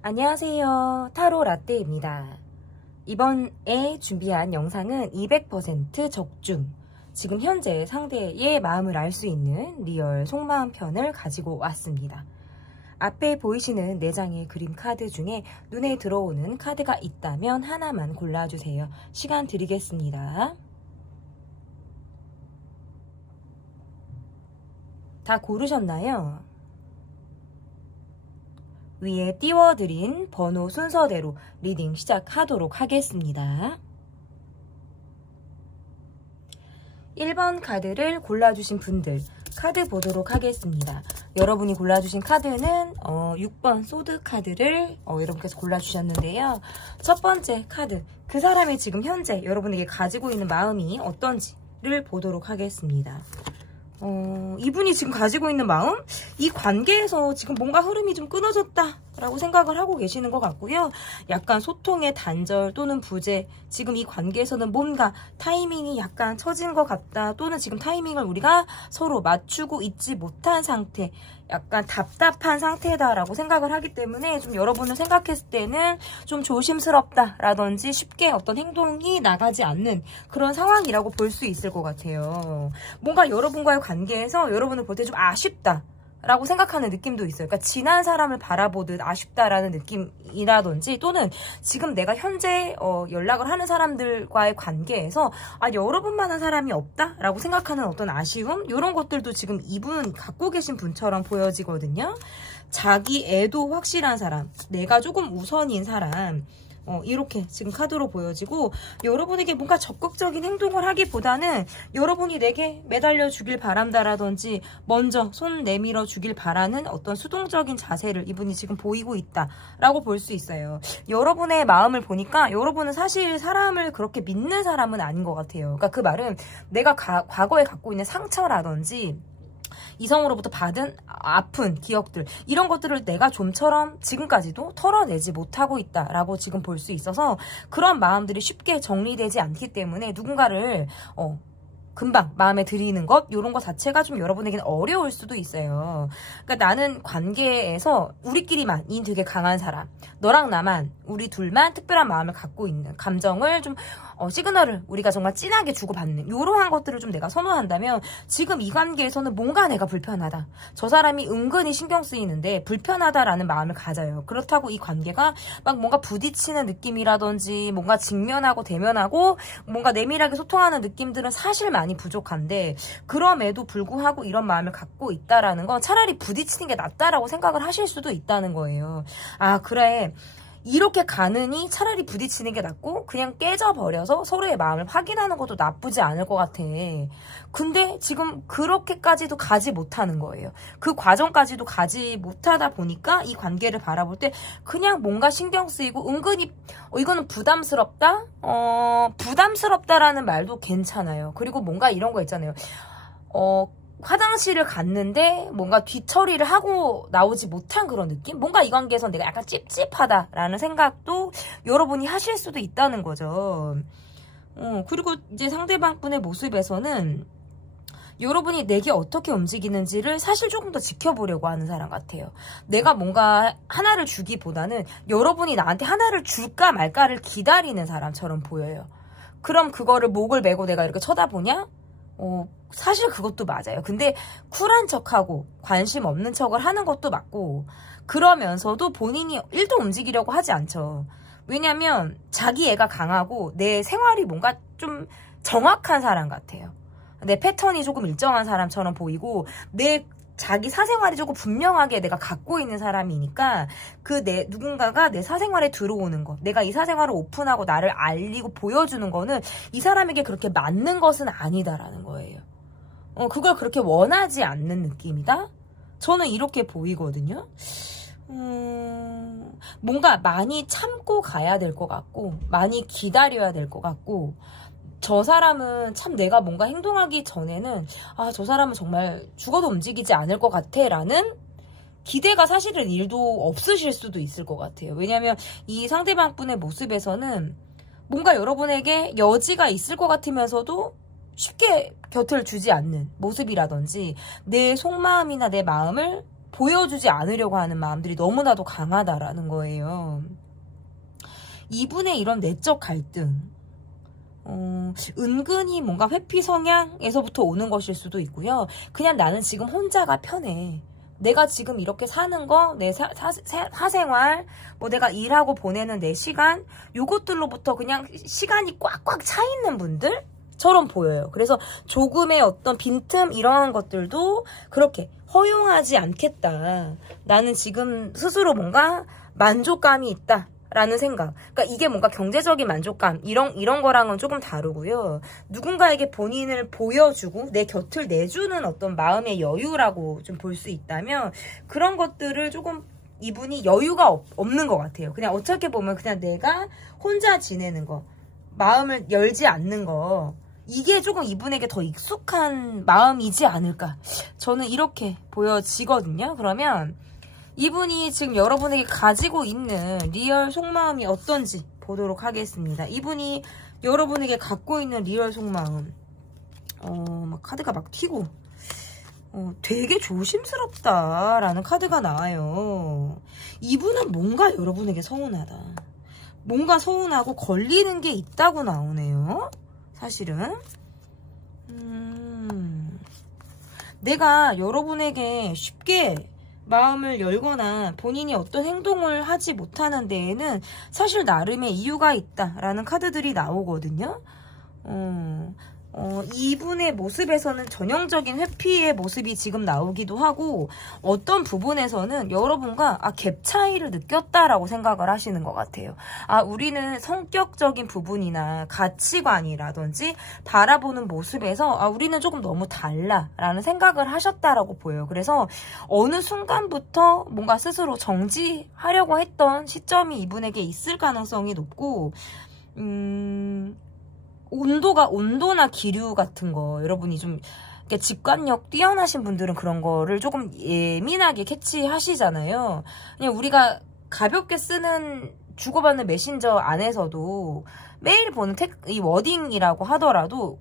안녕하세요. 타로 라떼입니다. 이번에 준비한 영상은 200% 적중, 지금 현재 상대의 마음을 알 수 있는 리얼 속마음 편을 가지고 왔습니다. 앞에 보이시는 4장의 그림 카드 중에 눈에 들어오는 카드가 있다면 하나만 골라주세요. 시간 드리겠습니다. 다 고르셨나요? 위에 띄워드린 번호 순서대로 리딩 시작하도록 하겠습니다. 1번 카드를 골라주신 분들 카드 보도록 하겠습니다. 여러분이 골라주신 카드는 6번 소드 카드를 여러분께서 골라주셨는데요. 첫 번째 카드, 그 사람이 지금 현재 여러분에게 가지고 있는 마음이 어떤지를 보도록 하겠습니다. 이분이 지금 가지고 있는 마음? 이 관계에서 지금 뭔가 흐름이 좀 끊어졌다 라고 생각을 하고 계시는 것 같고요. 약간 소통의 단절 또는 부재, 지금 이 관계에서는 뭔가 타이밍이 약간 처진 것 같다, 또는 지금 타이밍을 우리가 서로 맞추고 있지 못한 상태, 약간 답답한 상태다라고 생각을 하기 때문에 좀 여러분을 생각했을 때는 좀 조심스럽다 라든지 쉽게 어떤 행동이 나가지 않는 그런 상황이라고 볼 수 있을 것 같아요. 뭔가 여러분과의 관계에서 여러분을 볼 때 좀 아쉽다 라고 생각하는 느낌도 있어요. 그러니까 지난 사람을 바라보듯 아쉽다라는 느낌이라든지, 또는 지금 내가 현재 연락을 하는 사람들과의 관계에서 여러분만한 사람이 없다라고 생각하는 어떤 아쉬움, 이런 것들도 지금 이분 갖고 계신 분처럼 보여지거든요. 자기 애도 확실한 사람, 내가 조금 우선인 사람, 이렇게 지금 카드로 보여지고, 여러분에게 뭔가 적극적인 행동을 하기보다는 여러분이 내게 매달려 주길 바란다라든지 먼저 손 내밀어 주길 바라는 어떤 수동적인 자세를 이분이 지금 보이고 있다라고 볼 수 있어요. 여러분의 마음을 보니까 여러분은 사실 사람을 그렇게 믿는 사람은 아닌 것 같아요. 그러니까 그 말은 내가 과거에 갖고 있는 상처라든지 이성으로부터 받은 아픈 기억들, 이런 것들을 내가 좀처럼 지금까지도 털어내지 못하고 있다라고 지금 볼 수 있어서 그런 마음들이 쉽게 정리되지 않기 때문에 누군가를 금방 마음에 들이는 것, 이런 것 자체가 좀 여러분에게는 어려울 수도 있어요. 그러니까 나는 관계에서 우리끼리만이 되게 강한 사람, 너랑 나만, 우리 둘만 특별한 마음을 갖고 있는, 감정을 좀 시그널을 우리가 정말 진하게 주고받는 이러한 것들을 좀 내가 선호한다면, 지금 이 관계에서는 뭔가 내가 불편하다, 저 사람이 은근히 신경 쓰이는데 불편하다라는 마음을 가져요. 그렇다고 이 관계가 막 뭔가 부딪히는 느낌이라든지 뭔가 직면하고 대면하고 뭔가 내밀하게 소통하는 느낌들은 사실 많이 부족한데, 그럼에도 불구하고 이런 마음을 갖고 있다라는 건 차라리 부딪히는 게 낫다라고 생각을 하실 수도 있다는 거예요. 그래, 이렇게 가느니 차라리 부딪히는 게 낫고 그냥 깨져버려서 서로의 마음을 확인하는 것도 나쁘지 않을 것 같아. 근데 지금 그렇게까지도 가지 못하는 거예요. 그 과정까지도 가지 못하다 보니까 이 관계를 바라볼 때 그냥 뭔가 신경 쓰이고, 은근히 이거는 부담스럽다? 부담스럽다라는 말도 괜찮아요. 그리고 뭔가 이런 거 있잖아요. 화장실을 갔는데 뭔가 뒤처리를 하고 나오지 못한 그런 느낌? 뭔가 이 관계에서 내가 약간 찝찝하다라는 생각도 여러분이 하실 수도 있다는 거죠. 그리고 이제 상대방 분의 모습에서는 여러분이 내게 어떻게 움직이는지를 사실 조금 더 지켜보려고 하는 사람 같아요. 내가 뭔가 하나를 주기보다는 여러분이 나한테 하나를 줄까 말까를 기다리는 사람처럼 보여요. 그럼 그거를 목을 메고 내가 이렇게 쳐다보냐? 사실 그것도 맞아요. 근데 쿨한 척하고 관심 없는 척을 하는 것도 맞고, 그러면서도 본인이 1도 움직이려고 하지 않죠. 왜냐면 자기 애가 강하고 내 생활이 뭔가 좀 정확한 사람 같아요. 내 패턴이 조금 일정한 사람처럼 보이고, 내 자기 사생활이 조금 분명하게 내가 갖고 있는 사람이니까, 누군가가 내 사생활에 들어오는 것, 내가 이 사생활을 오픈하고 나를 알리고 보여주는 거는 이 사람에게 그렇게 맞는 것은 아니다라는 거예요. 그걸 그렇게 원하지 않는 느낌이다? 저는 이렇게 보이거든요. 뭔가 많이 참고 가야 될 것 같고, 많이 기다려야 될 것 같고, 저 사람은 참 내가 뭔가 행동하기 전에는 저 사람은 정말 죽어도 움직이지 않을 것 같아 라는 기대가 사실은 1도 없으실 수도 있을 것 같아요. 왜냐하면 이 상대방 분의 모습에서는 뭔가 여러분에게 여지가 있을 것 같으면서도 쉽게 곁을 주지 않는 모습이라든지, 내 속마음이나 내 마음을 보여주지 않으려고 하는 마음들이 너무나도 강하다라는 거예요. 이분의 이런 내적 갈등, 은근히 뭔가 회피 성향에서부터 오는 것일 수도 있고요. 그냥 나는 지금 혼자가 편해. 내가 지금 이렇게 사는 거, 내 사생활, 뭐 내가 일하고 보내는 내 시간, 요것들로부터 그냥 시간이 꽉꽉 차 있는 분들처럼 보여요. 그래서 조금의 어떤 빈틈 이런 것들도 그렇게 허용하지 않겠다. 나는 지금 스스로 뭔가 만족감이 있다. 라는 생각. 그러니까 이게 뭔가 경제적인 만족감 이런 거랑은 조금 다르고요. 누군가에게 본인을 보여주고 내 곁을 내주는 어떤 마음의 여유라고 좀 볼 수 있다면 그런 것들을 조금 이분이 여유가 없는 것 같아요. 그냥 어떻게 보면 그냥 내가 혼자 지내는 거, 마음을 열지 않는 거, 이게 조금 이분에게 더 익숙한 마음이지 않을까. 저는 이렇게 보여지거든요. 그러면 이분이 지금 여러분에게 가지고 있는 리얼 속마음이 어떤지 보도록 하겠습니다. 이분이 여러분에게 갖고 있는 리얼 속마음. 막 카드가 막 튀고. 되게 조심스럽다라는 카드가 나와요. 이분은 뭔가 여러분에게 서운하다. 뭔가 서운하고 걸리는 게 있다고 나오네요. 사실은. 내가 여러분에게 쉽게 마음을 열거나 본인이 어떤 행동을 하지 못하는 데에는 사실 나름의 이유가 있다라는 카드들이 나오거든요. 이분의 모습에서는 전형적인 회피의 모습이 지금 나오기도 하고 어떤 부분에서는 여러분과 갭 차이를 느꼈다라고 생각을 하시는 것 같아요. 우리는 성격적인 부분이나 가치관이라든지 바라보는 모습에서 우리는 조금 너무 달라라는 생각을 하셨다라고 보여요. 그래서 어느 순간부터 뭔가 스스로 정지하려고 했던 시점이 이분에게 있을 가능성이 높고 온도나 기류 같은 거, 여러분이 좀 직관력 뛰어나신 분들은 그런 거를 조금 예민하게 캐치하시잖아요. 그냥 우리가 가볍게 쓰는 주고받는 메신저 안에서도 매일 보는 이 워딩이라고 하더라도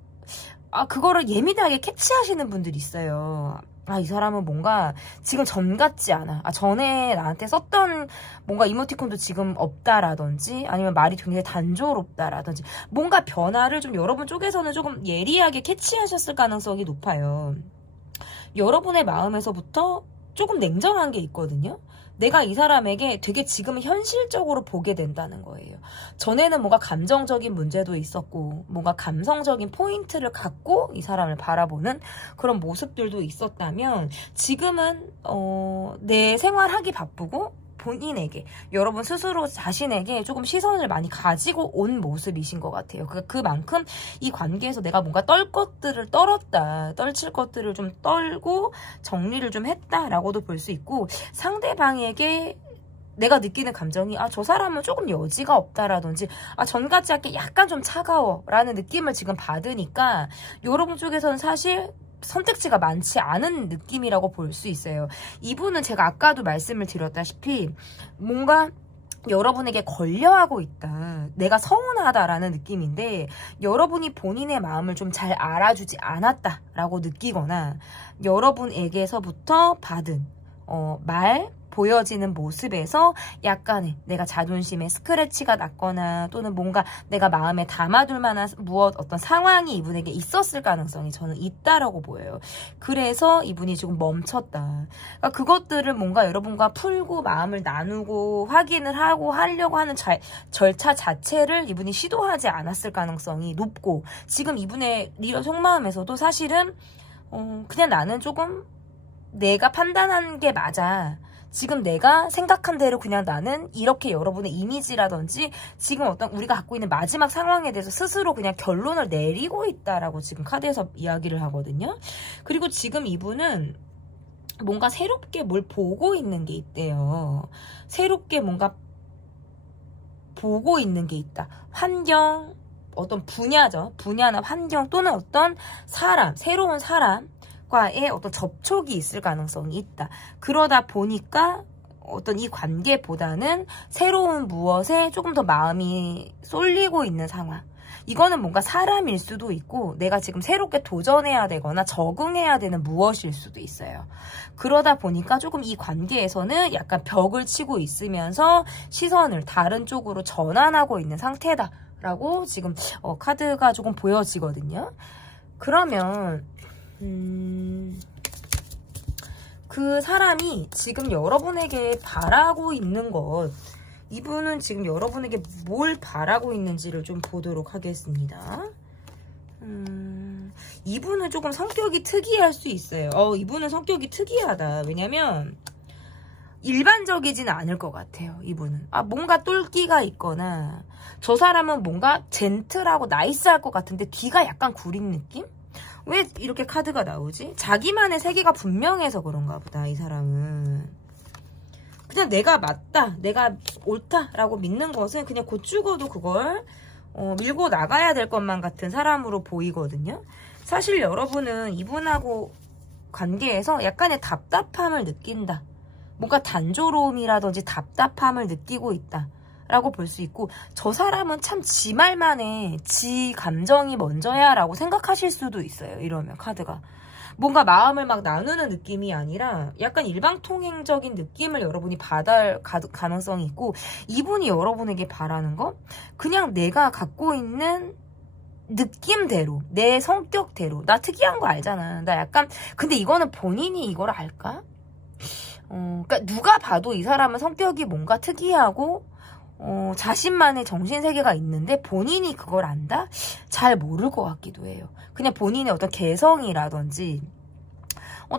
그거를 예민하게 캐치하시는 분들이 있어요. 이 사람은 뭔가 지금 전 같지 않아. 전에 나한테 썼던 뭔가 이모티콘도 지금 없다라든지 아니면 말이 굉장히 단조롭다라든지 뭔가 변화를 좀 여러분 쪽에서는 조금 예리하게 캐치하셨을 가능성이 높아요. 여러분의 마음에서부터 조금 냉정한 게 있거든요. 내가 이 사람에게 되게 지금 현실적으로 보게 된다는 거예요. 전에는 뭔가 감정적인 문제도 있었고 뭔가 감성적인 포인트를 갖고 이 사람을 바라보는 그런 모습들도 있었다면 지금은 내 생활하기 바쁘고 본인에게, 여러분 스스로 자신에게 조금 시선을 많이 가지고 온 모습이신 것 같아요. 그만큼 이 관계에서 내가 뭔가 떨칠 것들을 좀 떨고 정리를 좀 했다라고도 볼 수 있고, 상대방에게 내가 느끼는 감정이 저 사람은 조금 여지가 없다라든지 전같지 않게 약간 좀 차가워 라는 느낌을 지금 받으니까 여러분 쪽에서는 사실 선택지가 많지 않은 느낌이라고 볼 수 있어요. 이분은 제가 아까도 말씀을 드렸다시피 뭔가 여러분에게 걸려하고 있다, 내가 서운하다라는 느낌인데 여러분이 본인의 마음을 좀 잘 알아주지 않았다라고 느끼거나 여러분에게서부터 받은 보여지는 모습에서 약간의 내가 자존심에 스크래치가 났거나 또는 뭔가 내가 마음에 담아둘 만한 어떤 상황이 이분에게 있었을 가능성이 저는 있다라고 보여요. 그래서 이분이 조금 멈췄다. 그러니까 그것들을 뭔가 여러분과 풀고 마음을 나누고 확인을 하려고 하는 절차 자체를 이분이 시도하지 않았을 가능성이 높고, 지금 이분의 리얼 속마음에서도 사실은 그냥 나는 조금 내가 판단한 게 맞아, 지금 내가 생각한 대로 그냥 나는 이렇게 여러분의 이미지라든지 지금 어떤 우리가 갖고 있는 마지막 상황에 대해서 스스로 그냥 결론을 내리고 있다라고 지금 카드에서 이야기를 하거든요. 그리고 지금 이분은 뭔가 새롭게 뭘 보고 있는 게 있대요. 새롭게 뭔가 보고 있는 게 있다. 환경, 어떤 분야죠. 분야나 환경 또는 어떤 사람, 새로운 사람 과의 어떤 접촉이 있을 가능성이 있다. 그러다 보니까 어떤 이 관계보다는 새로운 무엇에 조금 더 마음이 쏠리고 있는 상황. 이거는 뭔가 사람일 수도 있고 내가 지금 새롭게 도전해야 되거나 적응해야 되는 무엇일 수도 있어요. 그러다 보니까 조금 이 관계에서는 약간 벽을 치고 있으면서 시선을 다른 쪽으로 전환하고 있는 상태다라고 지금 카드가 조금 보여지거든요. 그러면 그 사람이 지금 여러분에게 바라고 있는 것, 이분은 지금 여러분에게 뭘 바라고 있는지를 좀 보도록 하겠습니다. 이분은 조금 성격이 특이할 수 있어요. 이분은 성격이 특이하다. 왜냐면 일반적이진 않을 것 같아요. 이분은 뭔가 똘끼가 있거나 저 사람은 뭔가 젠틀하고 나이스할 것 같은데 뒤가 약간 구린 느낌? 왜 이렇게 카드가 나오지? 자기만의 세계가 분명해서 그런가 보다. 이 사람은 그냥 내가 맞다, 내가 옳다라고 믿는 것은 그냥 곧 죽어도 그걸 밀고 나가야 될 것만 같은 사람으로 보이거든요. 사실 여러분은 이분하고 관계에서 약간의 답답함을 느낀다. 뭔가 단조로움이라든지 답답함을 느끼고 있다 라고 볼 수 있고, 저 사람은 참 지 말만 해, 지 감정이 먼저야 라고 생각하실 수도 있어요. 이러면 카드가 뭔가 마음을 막 나누는 느낌이 아니라 약간 일방통행적인 느낌을 여러분이 받을 가능성이 있고, 이분이 여러분에게 바라는 거 그냥 내가 갖고 있는 느낌대로, 내 성격대로. 나 특이한 거 알잖아. 나 약간, 근데 이거는 본인이 이걸 알까? 그러니까 누가 봐도 이 사람은 성격이 뭔가 특이하고 자신만의 정신세계가 있는데 본인이 그걸 안다? 잘 모를 것 같기도 해요. 그냥 본인의 어떤 개성이라든지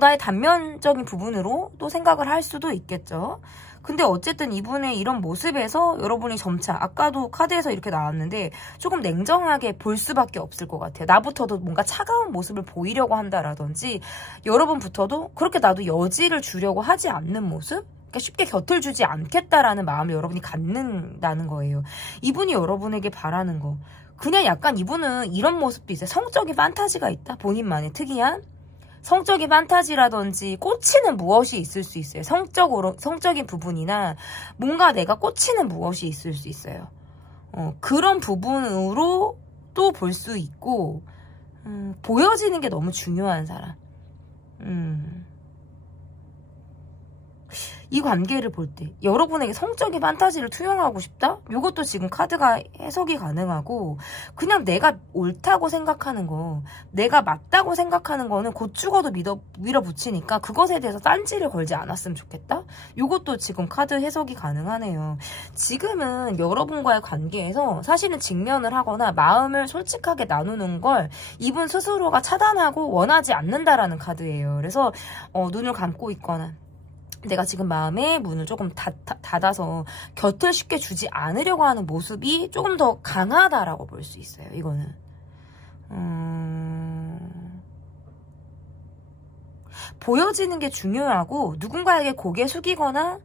나의 단면적인 부분으로 또 생각을 할 수도 있겠죠. 근데 어쨌든 이분의 이런 모습에서 여러분이 점차, 아까도 카드에서 이렇게 나왔는데 조금 냉정하게 볼 수밖에 없을 것 같아요. 나부터도 뭔가 차가운 모습을 보이려고 한다라든지, 여러분부터도 그렇게 나도 여지를 주려고 하지 않는 모습? 그러니까 쉽게 곁을 주지 않겠다라는 마음을 여러분이 갖는다는 거예요. 이분이 여러분에게 바라는 거, 그냥 약간 이분은 이런 모습도 있어요. 성적인 판타지가 있다. 본인만의 특이한 성적인 판타지라든지 꽂히는 무엇이 있을 수 있어요. 성적인 부분이나 뭔가 내가 꽂히는 무엇이 있을 수 있어요. 그런 부분으로 또 볼 수 있고, 보여지는 게 너무 중요한 사람. 이 관계를 볼 때 여러분에게 성적인 판타지를 투영하고 싶다? 이것도 지금 카드가 해석이 가능하고, 그냥 내가 옳다고 생각하는 거, 내가 맞다고 생각하는 거는 곧 죽어도 밀어붙이니까 그것에 대해서 딴지를 걸지 않았으면 좋겠다? 이것도 지금 카드 해석이 가능하네요. 지금은 여러분과의 관계에서 사실은 직면을 하거나 마음을 솔직하게 나누는 걸 이분 스스로가 차단하고 원하지 않는다라는 카드예요. 그래서 눈을 감고 있거나 내가 지금 마음의 문을 조금 닫아서 곁을 쉽게 주지 않으려고 하는 모습이 조금 더 강하다라고 볼 수 있어요. 이거는 보여지는 게 중요하고, 누군가에게 고개 숙이거나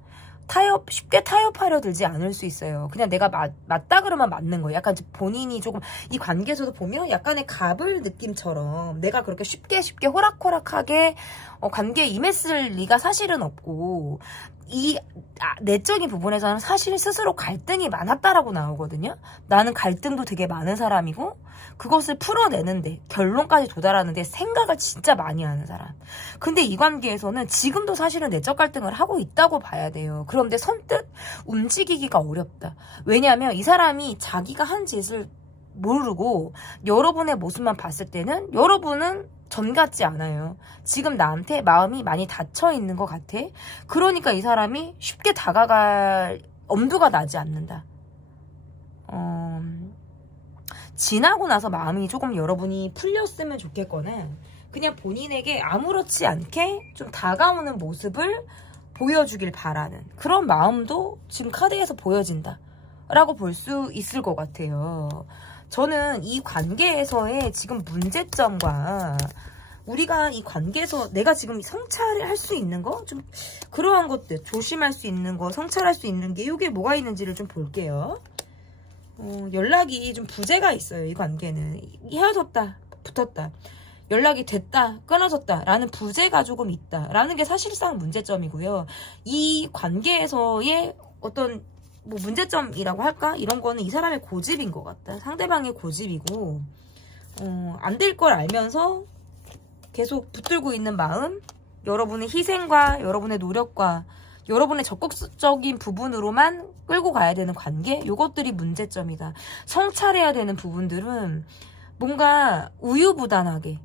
쉽게 타협하려 들지 않을 수 있어요. 그냥 내가 맞다 그러면 맞는 거예요. 약간 본인이 조금 이 관계에서도 보면 약간의 갑을 느낌처럼 내가 그렇게 쉽게 호락호락하게 관계에 임했을 리가 사실은 없고, 이 내적인 부분에서는 사실 스스로 갈등이 많았다라고 나오거든요. 나는 갈등도 되게 많은 사람이고, 그것을 풀어내는데, 결론까지 도달하는데 생각을 진짜 많이 하는 사람. 근데 이 관계에서는 지금도 사실은 내적 갈등을 하고 있다고 봐야 돼요. 그런데 선뜻 움직이기가 어렵다. 왜냐하면 이 사람이 자기가 한 짓을 모르고 여러분의 모습만 봤을 때는 여러분은 전 같지 않아요. 지금 나한테 마음이 많이 닫혀 있는 것 같아. 그러니까 이 사람이 쉽게 다가갈 엄두가 나지 않는다. 지나고 나서 마음이 조금 여러분이 풀렸으면 좋겠거나, 그냥 본인에게 아무렇지 않게 좀 다가오는 모습을 보여주길 바라는 그런 마음도 지금 카드에서 보여진다 라고 볼 수 있을 것 같아요. 저는 이 관계에서의 지금 문제점과 우리가 이 관계에서 내가 지금 성찰할 수 있는 거, 좀 그러한 것들, 조심할 수 있는 거, 성찰할 수 있는 게 이게 뭐가 있는지를 좀 볼게요. 연락이 좀 부재가 있어요. 이 관계는 헤어졌다, 붙었다, 연락이 됐다, 끊어졌다 라는 부재가 조금 있다 라는 게 사실상 문제점이고요. 이 관계에서의 어떤 뭐 문제점이라고 할까? 이런 거는 이 사람의 고집인 것 같다. 상대방의 고집이고 안 될 걸 알면서 계속 붙들고 있는 마음, 여러분의 희생과 여러분의 노력과 여러분의 적극적인 부분으로만 끌고 가야 되는 관계, 이것들이 문제점이다. 성찰해야 되는 부분들은 뭔가 우유부단하게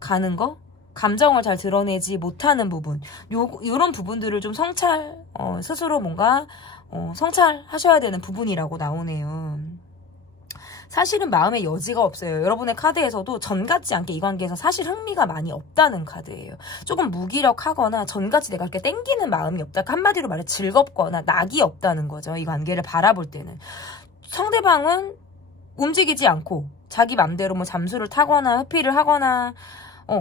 가는 거, 감정을 잘 드러내지 못하는 부분, 요런 부분들을 좀 스스로 뭔가 성찰하셔야 되는 부분이라고 나오네요. 사실은 마음의 여지가 없어요. 여러분의 카드에서도 전 같지 않게 이 관계에서 사실 흥미가 많이 없다는 카드예요. 조금 무기력하거나 전같이 내가 이렇게 땡기는 마음이 없다. 한마디로 말해 즐겁거나 낙이 없다는 거죠. 이 관계를 바라볼 때는. 상대방은 움직이지 않고 자기 맘대로 뭐 잠수를 타거나 회피를 하거나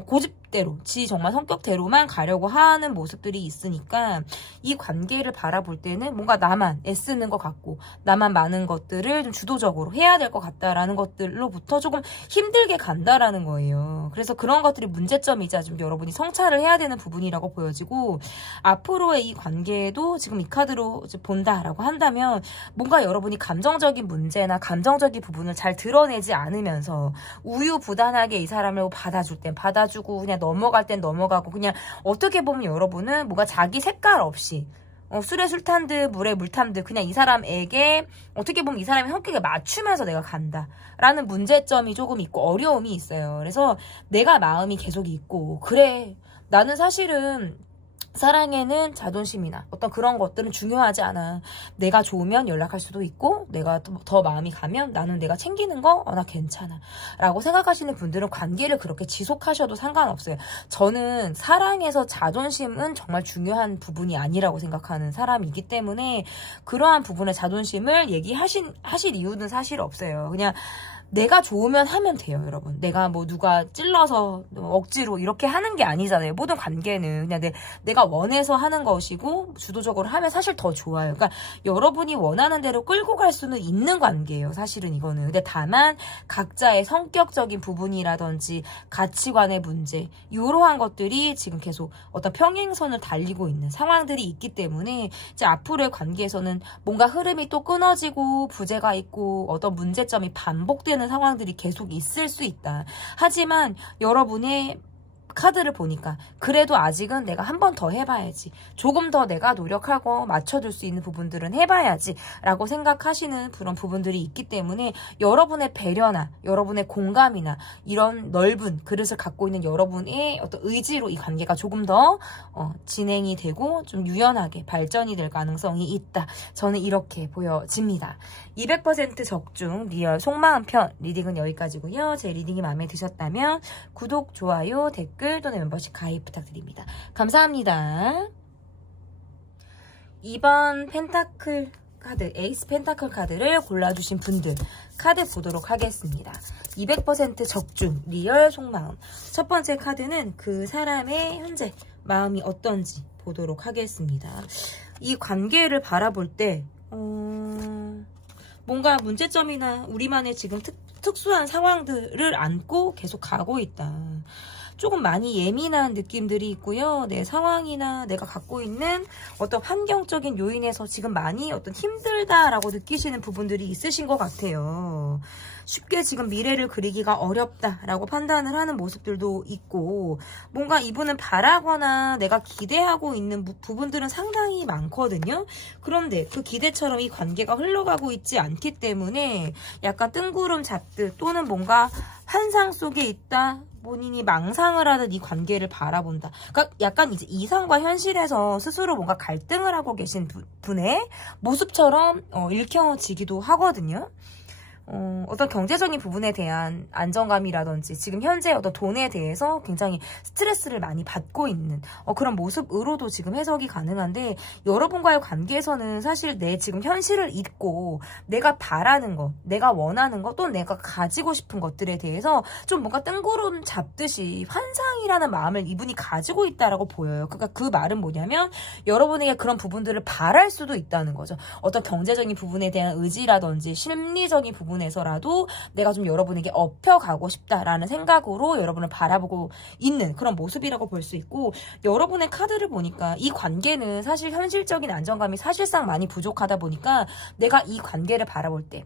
고집대로, 지 정말 성격대로만 가려고 하는 모습들이 있으니까 이 관계를 바라볼 때는 뭔가 나만 애쓰는 것 같고 나만 많은 것들을 좀 주도적으로 해야 될 것 같다라는 것들로부터 조금 힘들게 간다라는 거예요. 그래서 그런 것들이 문제점이자 좀 여러분이 성찰을 해야 되는 부분이라고 보여지고, 앞으로의 이 관계도 지금 이 카드로 본다라고 한다면 뭔가 여러분이 감정적인 문제나 감정적인 부분을 잘 드러내지 않으면서 우유부단하게 이 사람을 받아줄 땐 받아주고 그냥 넘어갈 땐 넘어가고, 그냥 어떻게 보면 여러분은 뭔가 자기 색깔 없이 술에 술 탄 듯 물에 물 탄 듯 그냥 이 사람에게 어떻게 보면 이 사람의 성격에 맞추면서 내가 간다 라는 문제점이 조금 있고 어려움이 있어요. 그래서 내가 마음이 계속 있고, 그래 나는 사실은 사랑에는 자존심이나 어떤 그런 것들은 중요하지 않아. 내가 좋으면 연락할 수도 있고 내가 더 마음이 가면 나는 내가 챙기는 거 나 괜찮아 라고 생각하시는 분들은 관계를 그렇게 지속하셔도 상관없어요. 저는 사랑에서 자존심은 정말 중요한 부분이 아니라고 생각하는 사람이기 때문에 그러한 부분의 자존심을 하실 이유는 사실 없어요. 그냥 내가 좋으면 하면 돼요, 여러분. 내가 뭐 누가 찔러서 억지로 이렇게 하는 게 아니잖아요. 모든 관계는 그냥 내가 원해서 하는 것이고 주도적으로 하면 사실 더 좋아요. 그러니까 여러분이 원하는 대로 끌고 갈 수는 있는 관계예요, 사실은 이거는. 근데 다만 각자의 성격적인 부분이라든지 가치관의 문제, 이러한 것들이 지금 계속 어떤 평행선을 달리고 있는 상황들이 있기 때문에 이제 앞으로의 관계에서는 뭔가 흐름이 또 끊어지고 부재가 있고 어떤 문제점이 반복되는 상황들이 계속 있을 수 있다. 하지만 여러분의 카드를 보니까 그래도 아직은 내가 한 번 더 해봐야지, 조금 더 내가 노력하고 맞춰줄 수 있는 부분들은 해봐야지 라고 생각하시는 그런 부분들이 있기 때문에 여러분의 배려나 여러분의 공감이나 이런 넓은 그릇을 갖고 있는 여러분의 어떤 의지로 이 관계가 조금 더 진행이 되고 좀 유연하게 발전이 될 가능성이 있다. 저는 이렇게 보여집니다. 200% 적중 리얼 속마음 편 리딩은 여기까지고요. 제 리딩이 마음에 드셨다면 구독, 좋아요, 댓글 또는 멤버십 가입 부탁드립니다. 감사합니다. 2번 펜타클 카드, 에이스 펜타클 카드를 골라주신 분들 카드 보도록 하겠습니다. 200% 적중 리얼 속마음. 첫 번째 카드는 그 사람의 현재 마음이 어떤지 보도록 하겠습니다. 이 관계를 바라볼 때 뭔가 문제점이나 우리만의 지금 특수한 상황들을 안고 계속 가고 있다. 조금 많이 예민한 느낌들이 있고요. 내 상황이나 내가 갖고 있는 어떤 환경적인 요인에서 지금 많이 어떤 힘들다라고 느끼시는 부분들이 있으신 것 같아요. 쉽게 지금 미래를 그리기가 어렵다라고 판단을 하는 모습들도 있고, 뭔가 이분은 바라거나 내가 기대하고 있는 부분들은 상당히 많거든요. 그런데 그 기대처럼 이 관계가 흘러가고 있지 않기 때문에 약간 뜬구름 잡듯 또는 뭔가 환상 속에 있다, 본인이 망상을 하는 이 관계를 바라본다. 그러니까 약간 이제 이상과 현실에서 스스로 뭔가 갈등을 하고 계신 분의 모습처럼 읽혀지기도 하거든요. 어떤 경제적인 부분에 대한 안정감이라든지 지금 현재 어떤 돈에 대해서 굉장히 스트레스를 많이 받고 있는 그런 모습으로도 지금 해석이 가능한데, 여러분과의 관계에서는 사실 내 지금 현실을 잊고 내가 바라는 것, 내가 원하는 것, 또 내가 가지고 싶은 것들에 대해서 좀 뭔가 뜬구름 잡듯이 환상이라는 마음을 이분이 가지고 있다라고 보여요. 그러니까 그 말은 뭐냐면 여러분에게 그런 부분들을 바랄 수도 있다는 거죠. 어떤 경제적인 부분에 대한 의지라든지 심리적인 부분에 부분에서라도 내가 좀 여러분에게 업혀가고 싶다라는 생각으로 여러분을 바라보고 있는 그런 모습이라고 볼 수 있고, 여러분의 카드를 보니까 이 관계는 사실 현실적인 안정감이 사실상 많이 부족하다 보니까 내가 이 관계를 바라볼 때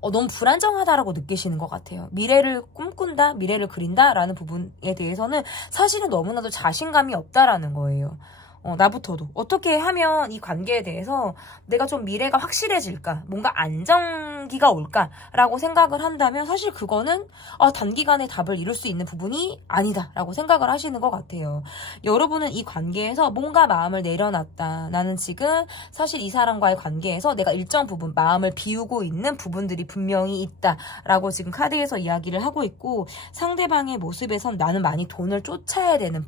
너무 불안정하다라고 느끼시는 것 같아요. 미래를 꿈꾼다, 미래를 그린다라는 부분에 대해서는 사실은 너무나도 자신감이 없다라는 거예요. 나부터도 어떻게 하면 이 관계에 대해서 내가 좀 미래가 확실해질까, 뭔가 안정기가 올까라고 생각을 한다면 사실 그거는 단기간에 답을 이룰 수 있는 부분이 아니다라고 생각을 하시는 것 같아요. 여러분은 이 관계에서 뭔가 마음을 내려놨다. 나는 지금 사실 이 사람과의 관계에서 내가 일정 부분 마음을 비우고 있는 부분들이 분명히 있다라고 지금 카드에서 이야기를 하고 있고, 상대방의 모습에선 나는 많이 돈을 쫓아야 되는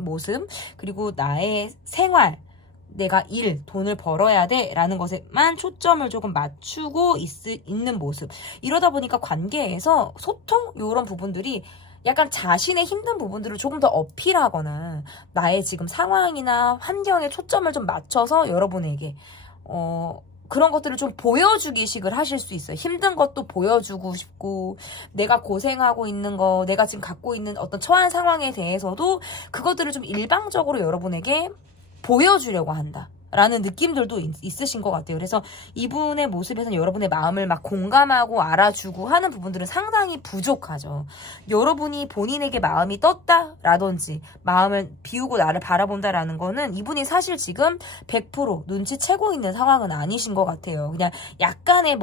모습, 그리고 나의 생활, 내가 돈을 벌어야 돼 라는 것에만 초점을 조금 맞추고 있는 모습. 이러다 보니까 관계에서 소통? 이런 부분들이 약간 자신의 힘든 부분들을 조금 더 어필하거나 나의 지금 상황이나 환경에 초점을 좀 맞춰서 여러분에게 그런 것들을 좀 보여주기식을 하실 수 있어요. 힘든 것도 보여주고 싶고, 내가 고생하고 있는 거, 내가 지금 갖고 있는 어떤 처한 상황에 대해서도 그것들을 좀 일방적으로 여러분에게 보여주려고 한다 라는 느낌들도 있으신 것 같아요. 그래서 이분의 모습에서는 여러분의 마음을 막 공감하고 알아주고 하는 부분들은 상당히 부족하죠. 여러분이 본인에게 마음이 떴다라든지 마음을 비우고 나를 바라본다라는 거는 이분이 사실 지금 100% 눈치채고 있는 상황은 아니신 것 같아요. 그냥 약간의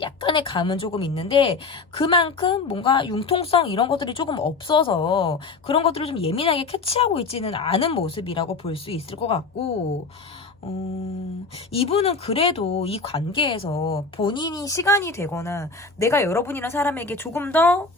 약간의 감은 조금 있는데 그만큼 뭔가 융통성 이런 것들이 조금 없어서 그런 것들을 좀 예민하게 캐치하고 있지는 않은 모습이라고 볼 수 있을 것 같고, 이분은 그래도 이 관계에서 본인이 시간이 되거나 내가 여러분이란 사람에게 조금 더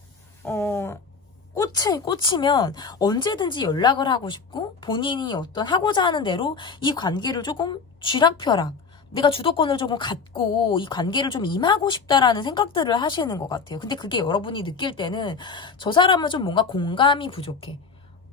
꽂히면 언제든지 연락을 하고 싶고, 본인이 어떤 하고자 하는 대로 이 관계를 조금 쥐락펴락, 내가 주도권을 조금 갖고 이 관계를 좀 임하고 싶다라는 생각들을 하시는 것 같아요. 근데 그게 여러분이 느낄 때는 저 사람은 좀 뭔가 공감이 부족해,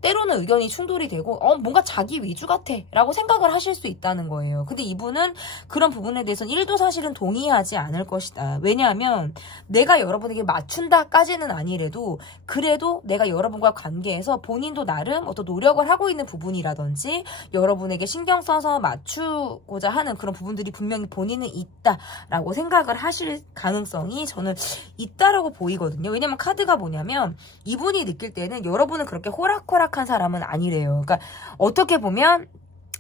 때로는 의견이 충돌이 되고 뭔가 자기 위주 같아 라고 생각을 하실 수 있다는 거예요. 근데 이분은 그런 부분에 대해서는 1도 사실은 동의하지 않을 것이다. 왜냐하면 내가 여러분에게 맞춘다까지는 아니래도 그래도 내가 여러분과 관계에서 본인도 나름 어떤 노력을 하고 있는 부분이라든지 여러분에게 신경 써서 맞추고자 하는 그런 부분들이 분명히 본인은 있다라고 생각을 하실 가능성이 저는 있다라고 보이거든요. 왜냐면 카드가 뭐냐면 이분이 느낄 때는 여러분은 그렇게 호락호락한 사람은 아니래요. 그러니까 어떻게 보면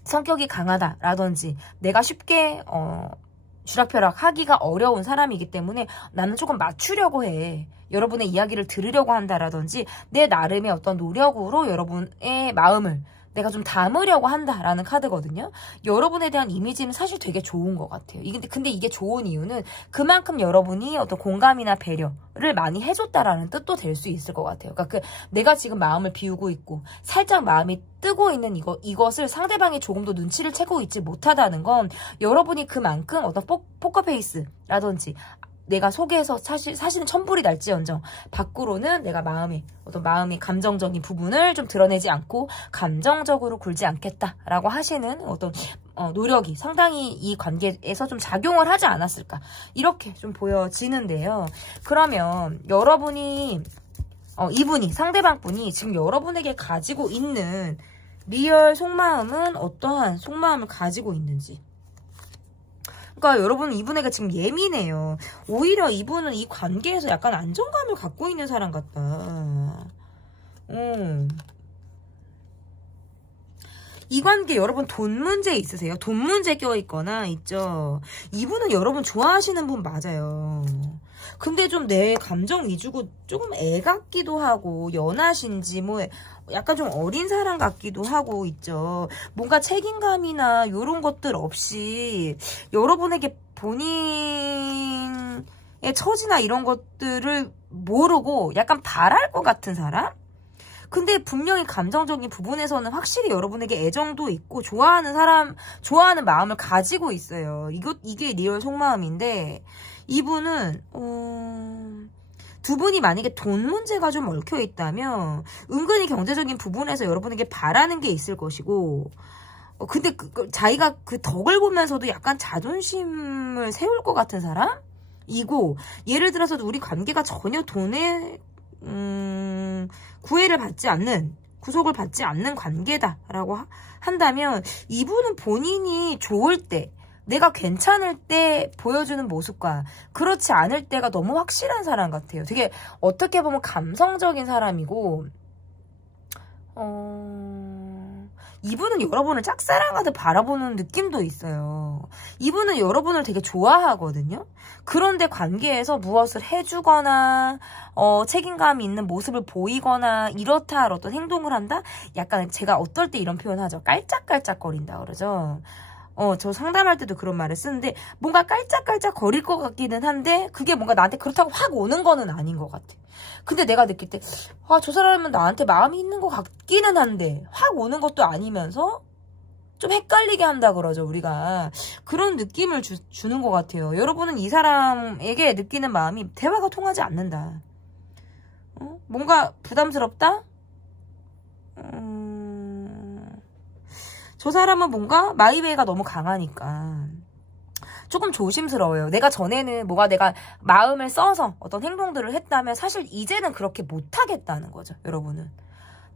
성격이 강하다라든지 내가 쉽게 쥐락펴락 하기가 어려운 사람이기 때문에 나는 조금 맞추려고 해, 여러분의 이야기를 들으려고 한다라든지 내 나름의 어떤 노력으로 여러분의 마음을 내가 좀 담으려고 한다라는 카드거든요. 여러분에 대한 이미지는 사실 되게 좋은 것 같아요. 근데 이게 좋은 이유는 그만큼 여러분이 어떤 공감이나 배려를 많이 해줬다라는 뜻도 될 수 있을 것 같아요. 그러니까 내가 지금 마음을 비우고 있고 살짝 마음이 뜨고 있는 이것을 상대방이 조금 더 눈치를 채고 있지 못하다는 건 여러분이 그만큼 어떤 포커페이스라든지 내가 속에서 사실은 천불이 날지언정 밖으로는 내가 마음의 감정적인 부분을 좀 드러내지 않고 감정적으로 굴지 않겠다라고 하시는 어떤 노력이 상당히 이 관계에서 좀 작용을 하지 않았을까, 이렇게 좀 보여지는데요. 그러면 여러분이 이분이, 상대방분이 지금 여러분에게 가지고 있는 리얼 속마음은 어떠한 속마음을 가지고 있는지. 그러니까 여러분은 이분에게 지금 예민해요. 오히려 이분은 이 관계에서 약간 안정감을 갖고 있는 사람 같다. 이 관계 여러분 돈 문제 있으세요? 돈 문제 껴있거나 있죠? 이분은 여러분 좋아하시는 분 맞아요. 근데 좀 내 감정 위주고 조금 애 같기도 하고, 연하신지 약간 좀 어린 사람 같기도 하고 있죠. 뭔가 책임감이나 이런 것들 없이 여러분에게 본인의 처지나 이런 것들을 모르고 약간 바랄 것 같은 사람? 근데 분명히 감정적인 부분에서는 확실히 여러분에게 애정도 있고 좋아하는 마음을 가지고 있어요. 이게 리얼 속마음인데, 이분은 두 분이 만약에 돈 문제가 좀 얽혀 있다면 은근히 경제적인 부분에서 여러분에게 바라는 게 있을 것이고, 근데 자기가 그 덕을 보면서도 약간 자존심을 세울 것 같은 사람? 이고, 예를 들어서 우리 관계가 전혀 돈에 구애를 받지 않는, 구속을 받지 않는 관계다라고 한다면 이분은 본인이 좋을 때, 내가 괜찮을 때 보여주는 모습과 그렇지 않을 때가 너무 확실한 사람 같아요. 되게 어떻게 보면 감성적인 사람이고, 이분은 여러분을 짝사랑하듯 바라보는 느낌도 있어요. 이분은 여러분을 되게 좋아하거든요. 그런데 관계에서 무엇을 해주거나 책임감이 있는 모습을 보이거나 이렇다 할 어떤 행동을 한다? 약간 제가 어떨 때 이런 표현 하죠. 깔짝깔짝거린다 그러죠. 저 상담할 때도 그런 말을 쓰는데 뭔가 깔짝깔짝 거릴 것 같기는 한데 그게 뭔가 나한테 그렇다고 확 오는 거는 아닌 것 같아. 근데 내가 느낄 때 저 사람은 나한테 마음이 있는 것 같기는 한데 확 오는 것도 아니면서 좀 헷갈리게 한다 그러죠, 우리가. 그런 느낌을 주는 것 같아요. 여러분은 이 사람에게 느끼는 마음이 대화가 통하지 않는다. 뭔가 부담스럽다? 저 사람은 뭔가 마이웨이가 너무 강하니까 조금 조심스러워요. 내가 전에는 내가 마음을 써서 어떤 행동들을 했다면 사실 이제는 그렇게 못하겠다는 거죠, 여러분은.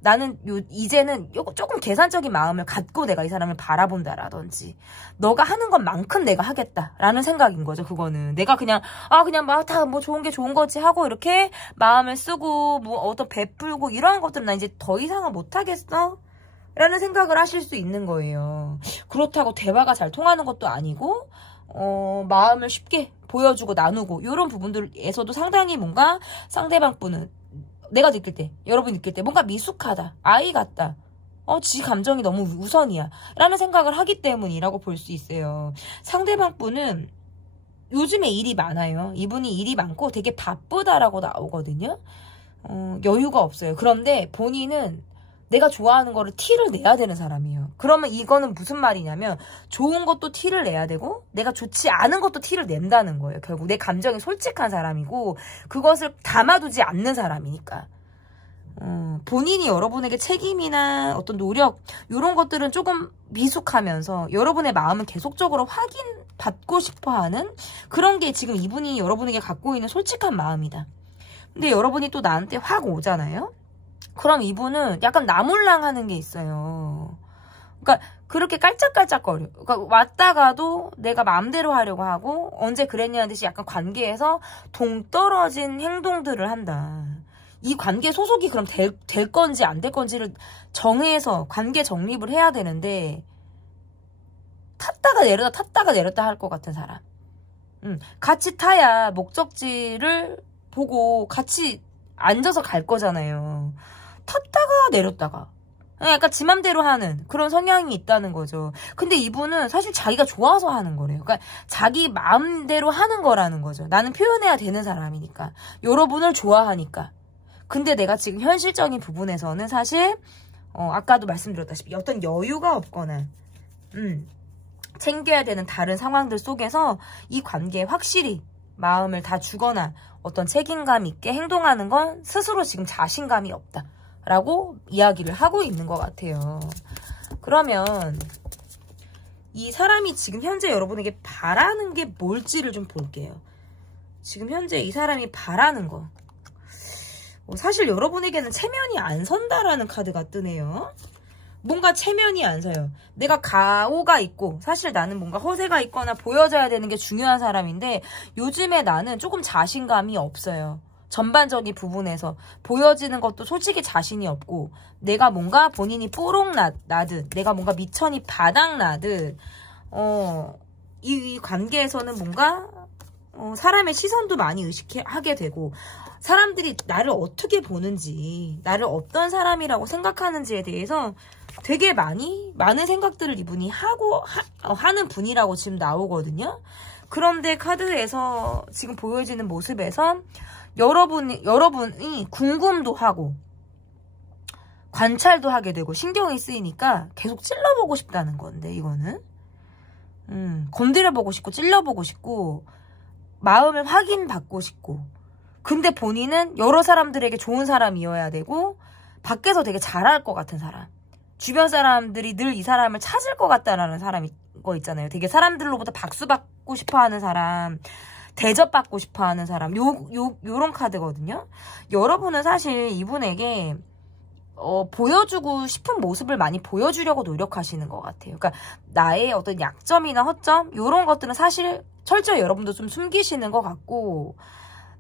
나는 이제는 조금 계산적인 마음을 갖고 내가 이 사람을 바라본다라든지 너가 하는 것만큼 내가 하겠다라는 생각인 거죠. 그거는 내가 그냥 막 다 뭐 좋은 게 좋은 거지 하고 이렇게 마음을 쓰고 뭐 어떤 베풀고 이러한 것들은 나 이제 더 이상은 못하겠어 라는 생각을 하실 수 있는 거예요. 그렇다고 대화가 잘 통하는 것도 아니고 마음을 쉽게 보여주고 나누고 이런 부분들에서도 상당히 뭔가 상대방 분은 내가 느낄 때, 여러분이 느낄 때 뭔가 미숙하다, 아이 같다, 지 감정이 너무 우선이야 라는 생각을 하기 때문이라고 볼 수 있어요. 상대방 분은 요즘에 일이 많아요. 이분이 일이 많고 되게 바쁘다라고 나오거든요. 여유가 없어요. 그런데 본인은 내가 좋아하는 거를 티를 내야 되는 사람이에요. 그러면 이거는 무슨 말이냐면 좋은 것도 티를 내야 되고 내가 좋지 않은 것도 티를 낸다는 거예요. 결국 내 감정이 솔직한 사람이고 그것을 담아두지 않는 사람이니까. 본인이 여러분에게 책임이나 어떤 노력 이런 것들은 조금 미숙하면서 여러분의 마음을 계속적으로 확인받고 싶어하는 그런 게 지금 이분이 여러분에게 갖고 있는 솔직한 마음이다. 근데 여러분이 또 나한테 확 오잖아요. 그럼 이분은 약간 나몰랑하는 게 있어요. 그러니까 그렇게 깔짝깔짝거려. 그러니까 왔다가도 내가 마음대로 하려고 하고 언제 그랬냐는 듯이 약간 관계에서 동떨어진 행동들을 한다. 이 관계 소속이 그럼 될 건지 안 될 건지를 정해서 관계 정립을 해야 되는데 탔다가 내렸다 할 것 같은 사람. 같이 타야 목적지를 보고 같이 앉아서 갈 거잖아요. 탔다가 내렸다가 약간 지 맘대로 하는 그런 성향이 있다는 거죠. 근데 이분은 사실 자기가 좋아서 하는 거래요. 그러니까 자기 마음대로 하는 거라는 거죠. 나는 표현해야 되는 사람이니까. 여러분을 좋아하니까. 근데 내가 지금 현실적인 부분에서는 사실 아까도 말씀드렸다시피 어떤 여유가 없거나 챙겨야 되는 다른 상황들 속에서 이 관계에 확실히 마음을 다 주거나 어떤 책임감 있게 행동하는 건 스스로 지금 자신감이 없다 라고 이야기를 하고 있는 것 같아요. 그러면 이 사람이 지금 현재 여러분에게 바라는 게 뭘지를 좀 볼게요. 지금 현재 이 사람이 바라는 거 사실 여러분에게는 체면이 안 선다라는 카드가 뜨네요. 뭔가 체면이 안 서요. 내가 가오가 있고 사실 나는 뭔가 허세가 있거나 보여져야 되는 게 중요한 사람인데 요즘에 나는 조금 자신감이 없어요. 전반적인 부분에서 보여지는 것도 솔직히 자신이 없고 내가 뭔가 본인이 뽀록 나듯 내가 뭔가 미천이 바닥 나듯 이 관계에서는 뭔가 사람의 시선도 많이 의식하게 되고 사람들이 나를 어떻게 보는지 나를 어떤 사람이라고 생각하는지에 대해서 되게 많은 생각들을 이분이 하는 분이라고 지금 나오거든요. 그런데 카드에서 지금 보여지는 모습에서 여러분이 궁금도 하고 관찰도 하게 되고 신경이 쓰이니까 계속 찔러보고 싶다는 건데 이거는 건드려보고 싶고 찔러보고 싶고 마음을 확인받고 싶고 근데 본인은 여러 사람들에게 좋은 사람이어야 되고 밖에서 되게 잘할 것 같은 사람 주변 사람들이 늘 이 사람을 찾을 것 같다라는 사람이 거 있잖아요. 되게 사람들로부터 박수 받고 싶어하는 사람 대접받고 싶어 하는 사람. 요런 카드거든요. 여러분은 사실 이분에게 보여주고 싶은 모습을 많이 보여주려고 노력하시는 것 같아요. 그러니까 나의 어떤 약점이나 허점 요런 것들은 사실 철저히 여러분도 좀 숨기시는 것 같고,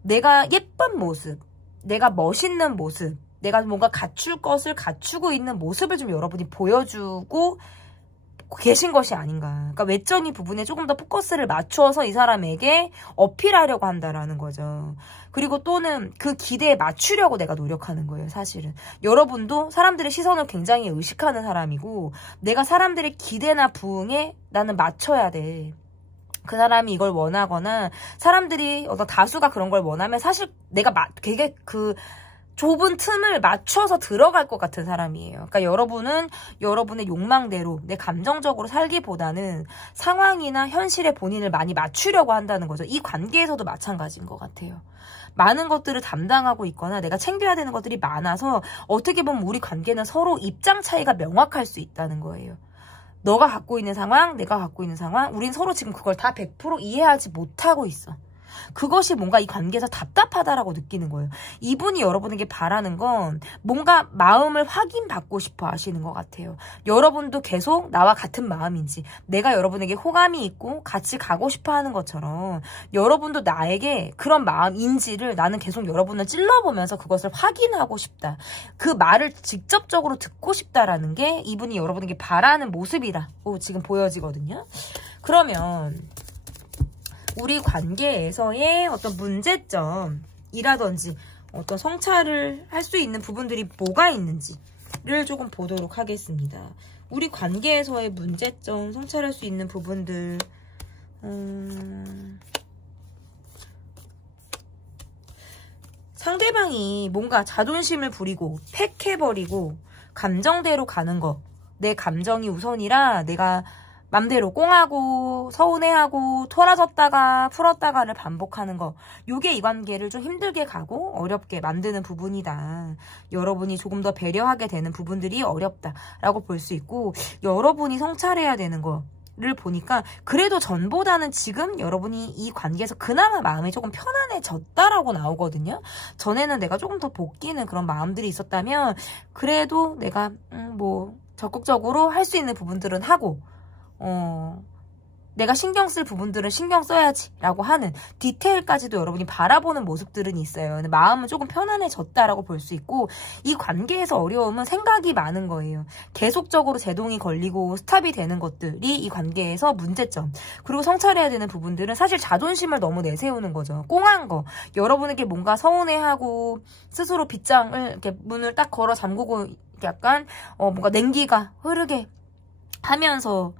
내가 예쁜 모습, 내가 멋있는 모습, 내가 뭔가 갖출 것을 갖추고 있는 모습을 좀 여러분이 보여주고 계신 것이 아닌가. 그러니까 외적인 부분에 조금 더 포커스를 맞추어서 이 사람에게 어필하려고 한다라는 거죠. 그리고 또는 그 기대에 맞추려고 내가 노력하는 거예요, 사실은. 여러분도 사람들의 시선을 굉장히 의식하는 사람이고, 내가 사람들의 기대나 부응에 나는 맞춰야 돼. 그 사람이 이걸 원하거나 사람들이 어떤 다수가 그런 걸 원하면 사실 내가 되게 그 좁은 틈을 맞춰서 들어갈 것 같은 사람이에요. 그러니까 여러분은 여러분의 욕망대로 내 감정적으로 살기보다는 상황이나 현실에 본인을 많이 맞추려고 한다는 거죠. 이 관계에서도 마찬가지인 것 같아요. 많은 것들을 담당하고 있거나 내가 챙겨야 되는 것들이 많아서 어떻게 보면 우리 관계는 서로 입장 차이가 명확할 수 있다는 거예요. 너가 갖고 있는 상황, 내가 갖고 있는 상황, 우린 서로 지금 그걸 다 100% 이해하지 못하고 있어. 그것이 뭔가 이 관계에서 답답하다라고 느끼는 거예요. 이분이 여러분에게 바라는 건 뭔가 마음을 확인받고 싶어 하시는 것 같아요. 여러분도 계속 나와 같은 마음인지, 내가 여러분에게 호감이 있고 같이 가고 싶어 하는 것처럼 여러분도 나에게 그런 마음인지를 나는 계속 여러분을 찔러보면서 그것을 확인하고 싶다. 그 말을 직접적으로 듣고 싶다라는 게 이분이 여러분에게 바라는 모습이라고 지금 보여지거든요. 그러면 우리 관계에서의 어떤 문제점이라든지 어떤 성찰을 할 수 있는 부분들이 뭐가 있는지를 조금 보도록 하겠습니다. 우리 관계에서의 문제점, 성찰할 수 있는 부분들. 상대방이 뭔가 자존심을 부리고 팩해버리고 감정대로 가는 거. 내 감정이 우선이라 내가 맘대로 꽁하고 서운해하고 토라졌다가 풀었다가를 반복하는 거. 요게 이 관계를 좀 힘들게 가고 어렵게 만드는 부분이다. 여러분이 조금 더 배려하게 되는 부분들이 어렵다라고 볼 수 있고, 여러분이 성찰해야 되는 거를 보니까 그래도 전보다는 지금 여러분이 이 관계에서 그나마 마음이 조금 편안해졌다라고 나오거든요. 전에는 내가 조금 더 볶이는 그런 마음들이 있었다면 그래도 내가 뭐 적극적으로 할 수 있는 부분들은 하고 내가 신경 쓸 부분들은 신경 써야지 라고 하는 디테일까지도 여러분이 바라보는 모습들은 있어요. 근데 마음은 조금 편안해졌다라고 볼 수 있고, 이 관계에서 어려움은 생각이 많은 거예요. 계속적으로 제동이 걸리고 스탑이 되는 것들이 이 관계에서 문제점. 그리고 성찰해야 되는 부분들은 사실 자존심을 너무 내세우는 거죠. 꽁한 거. 여러분에게 뭔가 서운해하고 스스로 빗장을 이렇게 문을 딱 걸어 잠그고 약간 뭔가 냉기가 흐르게 하면서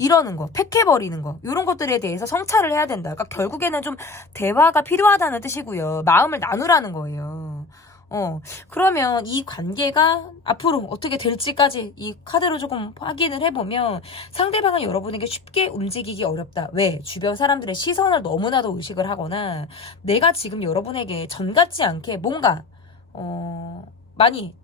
이러는 거, 팩해버리는 거, 이런 것들에 대해서 성찰을 해야 된다. 그러니까 결국에는 좀 대화가 필요하다는 뜻이고요. 마음을 나누라는 거예요. 그러면 이 관계가 앞으로 어떻게 될지까지 이 카드로 조금 확인을 해보면 상대방은 여러분에게 쉽게 움직이기 어렵다. 왜? 주변 사람들의 시선을 너무나도 의식을 하거나 내가 지금 여러분에게 전 같지 않게 뭔가 많이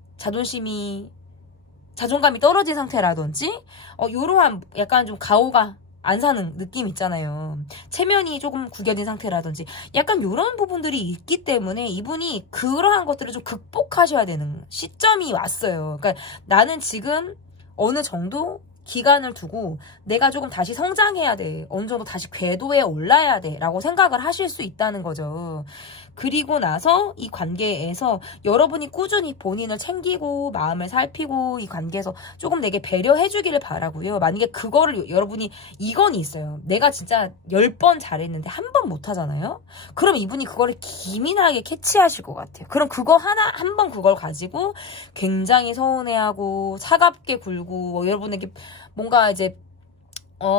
자존감이 떨어진 상태라든지 이러한 약간 좀 가오가 안 사는 느낌 있잖아요. 체면이 조금 구겨진 상태라든지 약간 이런 부분들이 있기 때문에 이분이 그러한 것들을 좀 극복하셔야 되는 시점이 왔어요. 그러니까 나는 지금 어느 정도 기간을 두고 내가 조금 다시 성장해야 돼. 어느 정도 다시 궤도에 올라야 돼. 라고 생각을 하실 수 있다는 거죠. 그리고 나서 이 관계에서 여러분이 꾸준히 본인을 챙기고 마음을 살피고 이 관계에서 조금 내게 배려해 주기를 바라고요. 만약에 그거를 여러분이 이건 있어요. 내가 진짜 10번 잘했는데 한 번 못하잖아요. 그럼 이분이 그거를 기민하게 캐치하실 것 같아요. 그럼 그거 한 번 그걸 가지고 굉장히 서운해하고 차갑게 굴고 여러분에게 뭔가 이제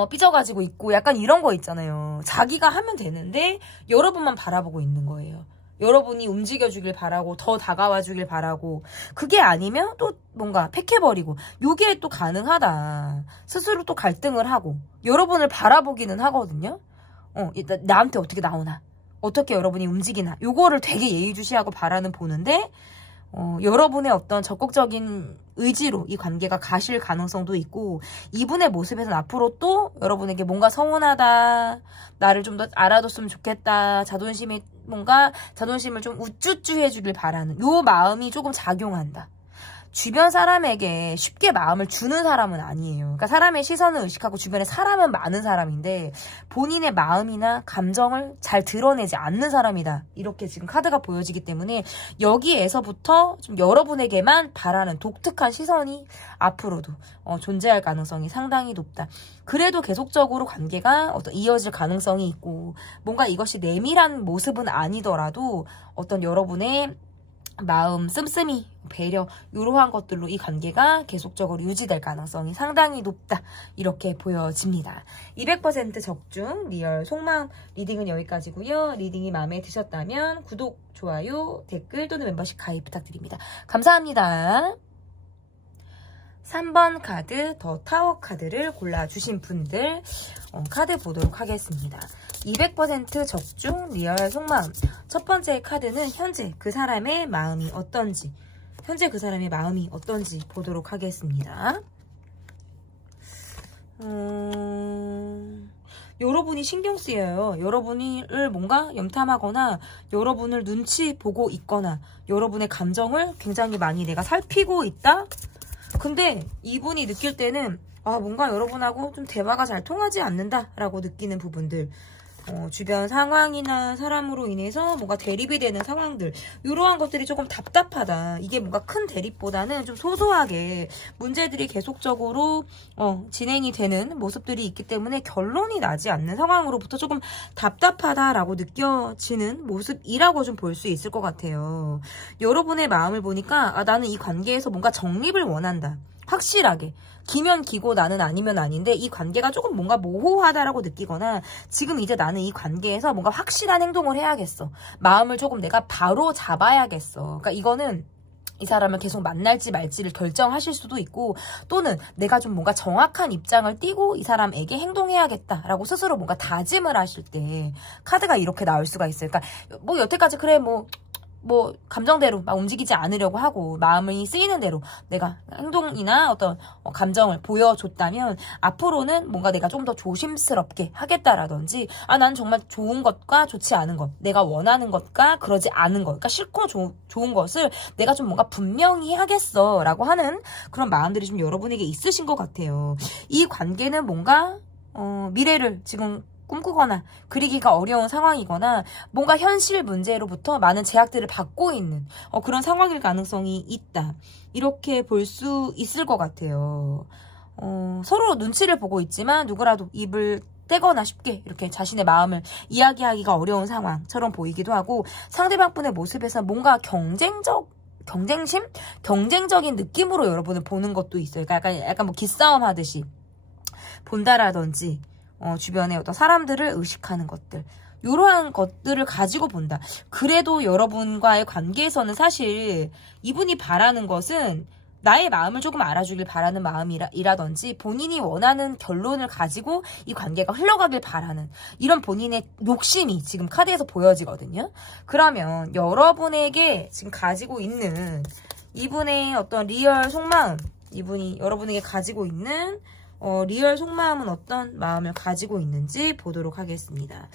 삐져가지고 있고 약간 이런 거 있잖아요. 자기가 하면 되는데 여러분만 바라보고 있는 거예요. 여러분이 움직여주길 바라고 더 다가와주길 바라고 그게 아니면 또 뭔가 팩해버리고 요게 또 가능하다. 스스로 또 갈등을 하고 여러분을 바라보기는 하거든요. 나한테 어떻게 나오나 어떻게 여러분이 움직이나 요거를 되게 예의주시하고 바라는 보는데 여러분의 어떤 적극적인 의지로 이 관계가 가실 가능성도 있고, 이분의 모습에서는 앞으로 또 여러분에게 뭔가 서운하다, 나를 좀 더 알아뒀으면 좋겠다, 자존심을 좀 우쭈쭈 해주길 바라는 요 마음이 조금 작용한다. 주변 사람에게 쉽게 마음을 주는 사람은 아니에요. 그러니까 사람의 시선을 의식하고 주변에 사람은 많은 사람인데 본인의 마음이나 감정을 잘 드러내지 않는 사람이다. 이렇게 지금 카드가 보여지기 때문에 여기에서부터 좀 여러분에게만 바라는 독특한 시선이 앞으로도 존재할 가능성이 상당히 높다. 그래도 계속적으로 관계가 이어질 가능성이 있고, 뭔가 이것이 내밀한 모습은 아니더라도 어떤 여러분의 마음, 씀씀이, 배려, 이러한 것들로 이 관계가 계속적으로 유지될 가능성이 상당히 높다. 이렇게 보여집니다. 200% 적중, 리얼, 속마음 리딩은 여기까지고요. 리딩이 마음에 드셨다면 구독, 좋아요, 댓글 또는 멤버십 가입 부탁드립니다. 감사합니다. 3번 카드, 더 타워 카드를 골라주신 분들 카드 보도록 하겠습니다. 200% 적중, 리얼, 속마음. 첫 번째 카드는 현재 그 사람의 마음이 어떤지, 보도록 하겠습니다. 여러분이 신경 쓰여요. 여러분을 뭔가 염탐하거나 여러분을 눈치 보고 있거나 여러분의 감정을 굉장히 많이 내가 살피고 있다? 근데 이분이 느낄 때는 뭔가 여러분하고 좀 대화가 잘 통하지 않는다 라고 느끼는 부분들, 주변 상황이나 사람으로 인해서 뭔가 대립이 되는 상황들, 이러한 것들이 조금 답답하다. 이게 뭔가 큰 대립보다는 좀 소소하게 문제들이 계속적으로 진행이 되는 모습들이 있기 때문에 결론이 나지 않는 상황으로부터 조금 답답하다라고 느껴지는 모습이라고 좀 볼 수 있을 것 같아요. 여러분의 마음을 보니까 나는 이 관계에서 뭔가 정립을 원한다. 확실하게. 기면 기고 나는 아니면 아닌데 이 관계가 조금 뭔가 모호하다라고 느끼거나 지금 이제 나는 이 관계에서 뭔가 확실한 행동을 해야겠어. 마음을 조금 내가 바로 잡아야겠어. 그러니까 이거는 이 사람을 계속 만날지 말지를 결정하실 수도 있고, 또는 내가 좀 뭔가 정확한 입장을 띠고 이 사람에게 행동해야겠다라고 스스로 뭔가 다짐을 하실 때 카드가 이렇게 나올 수가 있어요. 그러니까 뭐 여태까지 그래 감정대로 막 움직이지 않으려고 하고 마음이 쓰이는 대로 내가 행동이나 어떤 감정을 보여줬다면 앞으로는 뭔가 내가 좀 더 조심스럽게 하겠다라든지, 난 정말 좋은 것과 좋지 않은 것, 내가 원하는 것과 그러지 않은 것, 그러니까 싫고 좋은 것을 내가 좀 뭔가 분명히 해야겠어 라고 하는 그런 마음들이 좀 여러분에게 있으신 것 같아요. 이 관계는 뭔가 미래를 지금 꿈꾸거나 그리기가 어려운 상황이거나 뭔가 현실 문제로부터 많은 제약들을 받고 있는 그런 상황일 가능성이 있다. 이렇게 볼 수 있을 것 같아요. 서로 눈치를 보고 있지만 누구라도 입을 떼거나 쉽게 이렇게 자신의 마음을 이야기하기가 어려운 상황처럼 보이기도 하고, 상대방 분의 모습에서 뭔가 경쟁적인 느낌으로 여러분을 보는 것도 있어요. 그러니까 약간 뭐 기싸움 하듯이 본다라든지 주변에 어떤 사람들을 의식하는 것들, 이러한 것들을 가지고 본다. 그래도 여러분과의 관계에서는 사실 이분이 바라는 것은 나의 마음을 조금 알아주길 바라는 마음이라든지 본인이 원하는 결론을 가지고 이 관계가 흘러가길 바라는 이런 본인의 욕심이 지금 카드에서 보여지거든요. 그러면 여러분에게 지금 가지고 있는 이분의 어떤 리얼 속마음, 이분이 여러분에게 가지고 있는 리얼 속마음은 어떤 마음을 가지고 있는지 보도록 하겠습니다.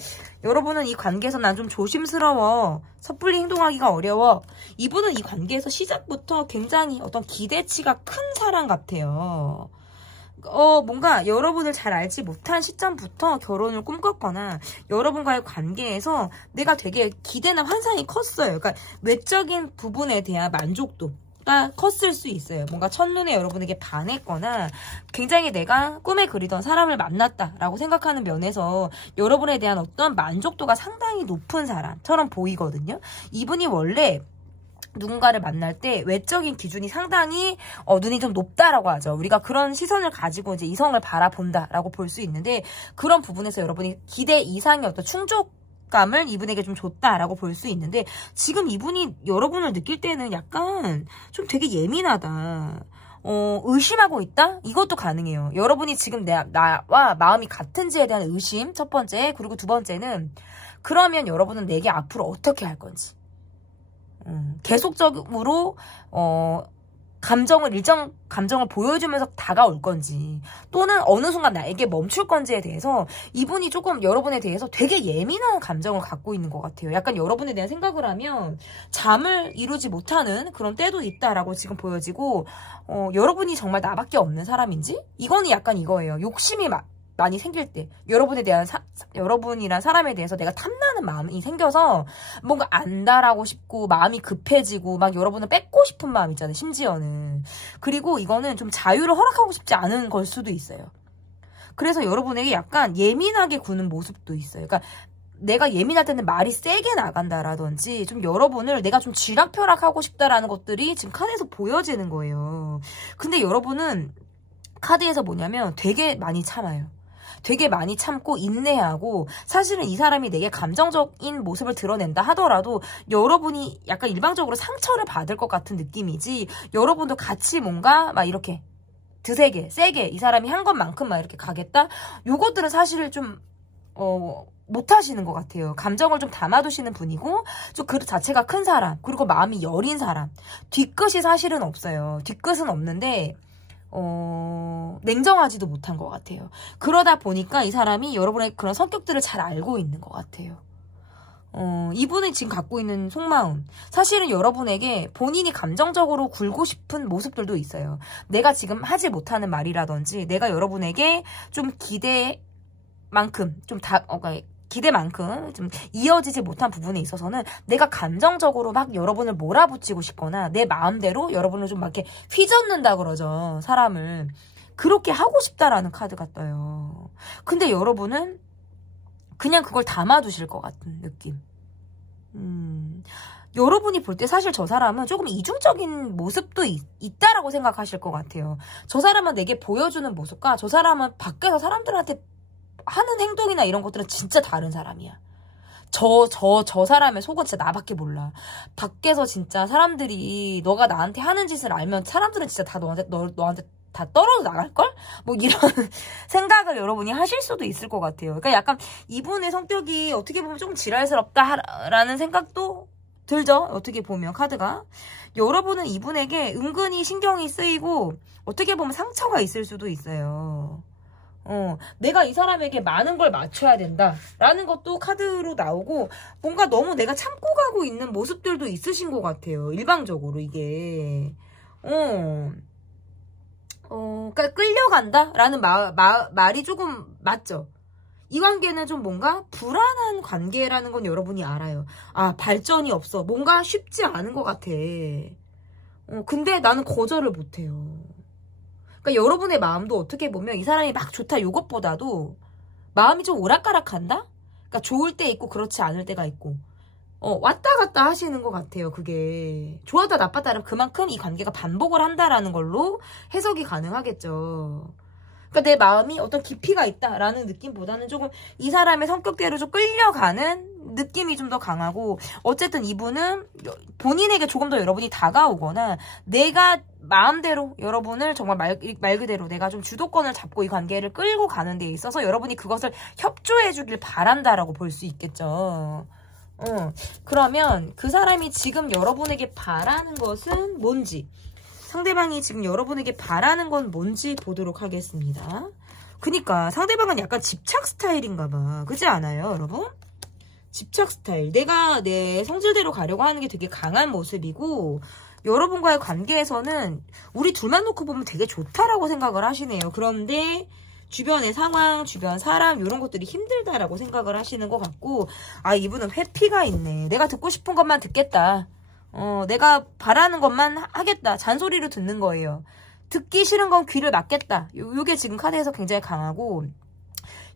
여러분은 이 관계에서 난 좀 조심스러워, 섣불리 행동하기가 어려워. 이분은 이 관계에서 시작부터 굉장히 어떤 기대치가 큰 사람 같아요. 뭔가 여러분을 잘 알지 못한 시점부터 결혼을 꿈꿨거나 여러분과의 관계에서 내가 되게 기대나 환상이 컸어요. 그러니까 외적인 부분에 대한 만족도 컸을 수 있어요. 뭔가 첫눈에 여러분에게 반했거나 굉장히 내가 꿈에 그리던 사람을 만났다라고 생각하는 면에서 여러분에 대한 어떤 만족도가 상당히 높은 사람처럼 보이거든요. 이분이 원래 누군가를 만날 때 외적인 기준이 상당히 눈이 좀 높다라고 하죠. 우리가 그런 시선을 가지고 이제 이성을 바라본다라고 볼 수 있는데, 그런 부분에서 여러분이 기대 이상의 어떤 감을 이분에게 좀 줬다라고 볼 수 있는데, 지금 이분이 여러분을 느낄 때는 약간 좀 되게 예민하다, 의심하고 있다? 이것도 가능해요. 여러분이 지금 나와 마음이 같은지에 대한 의심, 첫 번째. 그리고 두 번째는 그러면 여러분은 내게 앞으로 어떻게 할 건지, 계속적으로 일정 감정을 보여주면서 다가올 건지, 또는 어느 순간 나에게 멈출 건지에 대해서 이분이 조금 여러분에 대해서 되게 예민한 감정을 갖고 있는 것 같아요. 약간 여러분에 대한 생각을 하면 잠을 이루지 못하는 그런 때도 있다라고 지금 보여지고, 여러분이 정말 나밖에 없는 사람인지? 이거는 약간 이거예요. 욕심이 많이 생길 때, 여러분이란 사람에 대해서 내가 탐나는 마음이 생겨서 뭔가 안달하고 싶고 마음이 급해지고 막 여러분을 뺏고 싶은 마음 있잖아요, 심지어는. 그리고 이거는 좀 자유를 허락하고 싶지 않은 걸 수도 있어요. 그래서 여러분에게 약간 예민하게 구는 모습도 있어요. 그러니까 내가 예민할 때는 말이 세게 나간다라든지, 좀 여러분을 내가 좀 쥐락펴락하고 싶다라는 것들이 지금 카드에서 보여지는 거예요. 근데 여러분은 카드에서 뭐냐면 되게 많이 참아요. 되게 많이 참고 인내하고, 사실은 이 사람이 내게 감정적인 모습을 드러낸다 하더라도 여러분이 약간 일방적으로 상처를 받을 것 같은 느낌이지, 여러분도 같이 뭔가 막 이렇게 드세게 세게 이 사람이 한 것만큼 막 이렇게 가겠다? 요것들은 사실은 좀 못하시는 것 같아요. 감정을 좀 담아두시는 분이고, 좀 그 자체가 큰 사람, 그리고 마음이 여린 사람. 뒤끝이 사실은 없어요. 뒤끝은 없는데 냉정하지도 못한 것 같아요. 그러다 보니까 이 사람이 여러분의 그런 성격들을 잘 알고 있는 것 같아요. 이분이 지금 갖고 있는 속마음, 사실은 여러분에게 본인이 감정적으로 굴고 싶은 모습들도 있어요. 내가 지금 하지 못하는 말이라든지, 내가 여러분에게 좀 기대만큼 좀 이어지지 못한 부분에 있어서는 내가 감정적으로 막 여러분을 몰아붙이고 싶거나 내 마음대로 여러분을 좀 막 이렇게 휘젓는다 그러죠, 사람을. 그렇게 하고 싶다라는 카드가 떠요. 근데 여러분은 그냥 그걸 담아두실 것 같은 느낌. 여러분이 볼 때 사실 저 사람은 조금 이중적인 모습도 있다라고 생각하실 것 같아요. 저 사람은 내게 보여주는 모습과 저 사람은 밖에서 사람들한테 하는 행동이나 이런 것들은 진짜 다른 사람이야. 저 사람의 속은 진짜 나밖에 몰라. 밖에서 진짜 사람들이 너가 나한테 하는 짓을 알면 사람들은 진짜 다 너한테 다 떨어져 나갈걸? 뭐 이런 생각을 여러분이 하실 수도 있을 것 같아요. 그러니까 약간 이분의 성격이 어떻게 보면 조금 지랄스럽다라는 생각도 들죠? 어떻게 보면 카드가. 여러분은 이분에게 은근히 신경이 쓰이고 어떻게 보면 상처가 있을 수도 있어요. 내가 이 사람에게 많은 걸 맞춰야 된다라는 것도 카드로 나오고, 뭔가 너무 내가 참고 가고 있는 모습들도 있으신 것 같아요. 일방적으로 이게. 그러니까 끌려간다라는 말이 조금 맞죠? 이 관계는 좀 뭔가 불안한 관계라는 건 여러분이 알아요. 아, 발전이 없어. 뭔가 쉽지 않은 것 같아. 근데 나는 거절을 못해요. 그러니까 여러분의 마음도 어떻게 보면 이 사람이 막 좋다 이것보다도 마음이 좀 오락가락한다? 그러니까 좋을 때 있고 그렇지 않을 때가 있고, 왔다 갔다 하시는 것 같아요. 그게 좋았다 나빴다는 그만큼 이 관계가 반복을 한다라는 걸로 해석이 가능하겠죠. 그러니까 내 마음이 어떤 깊이가 있다라는 느낌보다는 조금 이 사람의 성격대로 좀 끌려가는 느낌이 좀 더 강하고, 어쨌든 이분은 본인에게 조금 더 여러분이 다가오거나 내가 마음대로 여러분을 정말 말 그대로 내가 좀 주도권을 잡고 이 관계를 끌고 가는 데 있어서 여러분이 그것을 협조해 주길 바란다라고 볼 수 있겠죠. 그러면 그 사람이 지금 여러분에게 바라는 것은 뭔지, 상대방이 지금 여러분에게 바라는 건 뭔지 보도록 하겠습니다. 그니까 상대방은 약간 집착 스타일인가 봐. 그렇지 않아요, 여러분? 집착 스타일. 내가 내 성질대로 가려고 하는 게 되게 강한 모습이고, 여러분과의 관계에서는 우리 둘만 놓고 보면 되게 좋다라고 생각을 하시네요. 그런데 주변의 상황, 주변 사람 이런 것들이 힘들다라고 생각을 하시는 것 같고, 아, 이분은 회피가 있네. 내가 듣고 싶은 것만 듣겠다. 내가 바라는 것만 하겠다. 잔소리로 듣는 거예요. 듣기 싫은 건 귀를 막겠다. 요게 지금 카드에서 굉장히 강하고,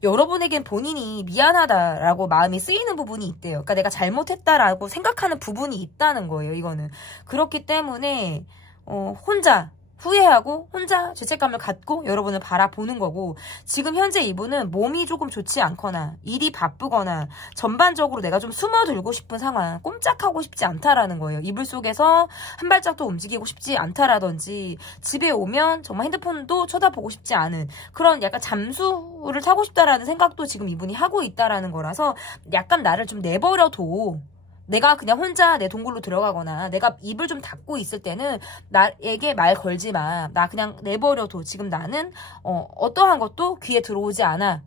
여러분에겐 본인이 미안하다라고 마음이 쓰이는 부분이 있대요. 그러니까 내가 잘못했다라고 생각하는 부분이 있다는 거예요, 이거는. 그렇기 때문에 혼자 후회하고 혼자 죄책감을 갖고 여러분을 바라보는 거고, 지금 현재 이분은 몸이 조금 좋지 않거나 일이 바쁘거나 전반적으로 내가 좀 숨어들고 싶은 상황, 꼼짝하고 싶지 않다라는 거예요. 이불 속에서 한 발짝도 움직이고 싶지 않다라든지, 집에 오면 정말 핸드폰도 쳐다보고 싶지 않은 그런 약간 잠수를 타고 싶다라는 생각도 지금 이분이 하고 있다라는 거라서, 약간 나를 좀 내버려둬, 내가 그냥 혼자 내 동굴로 들어가거나 내가 입을 좀 닫고 있을 때는 나에게 말 걸지 마. 나 그냥 내버려둬. 지금 나는 어떠한 것도 귀에 들어오지 않아.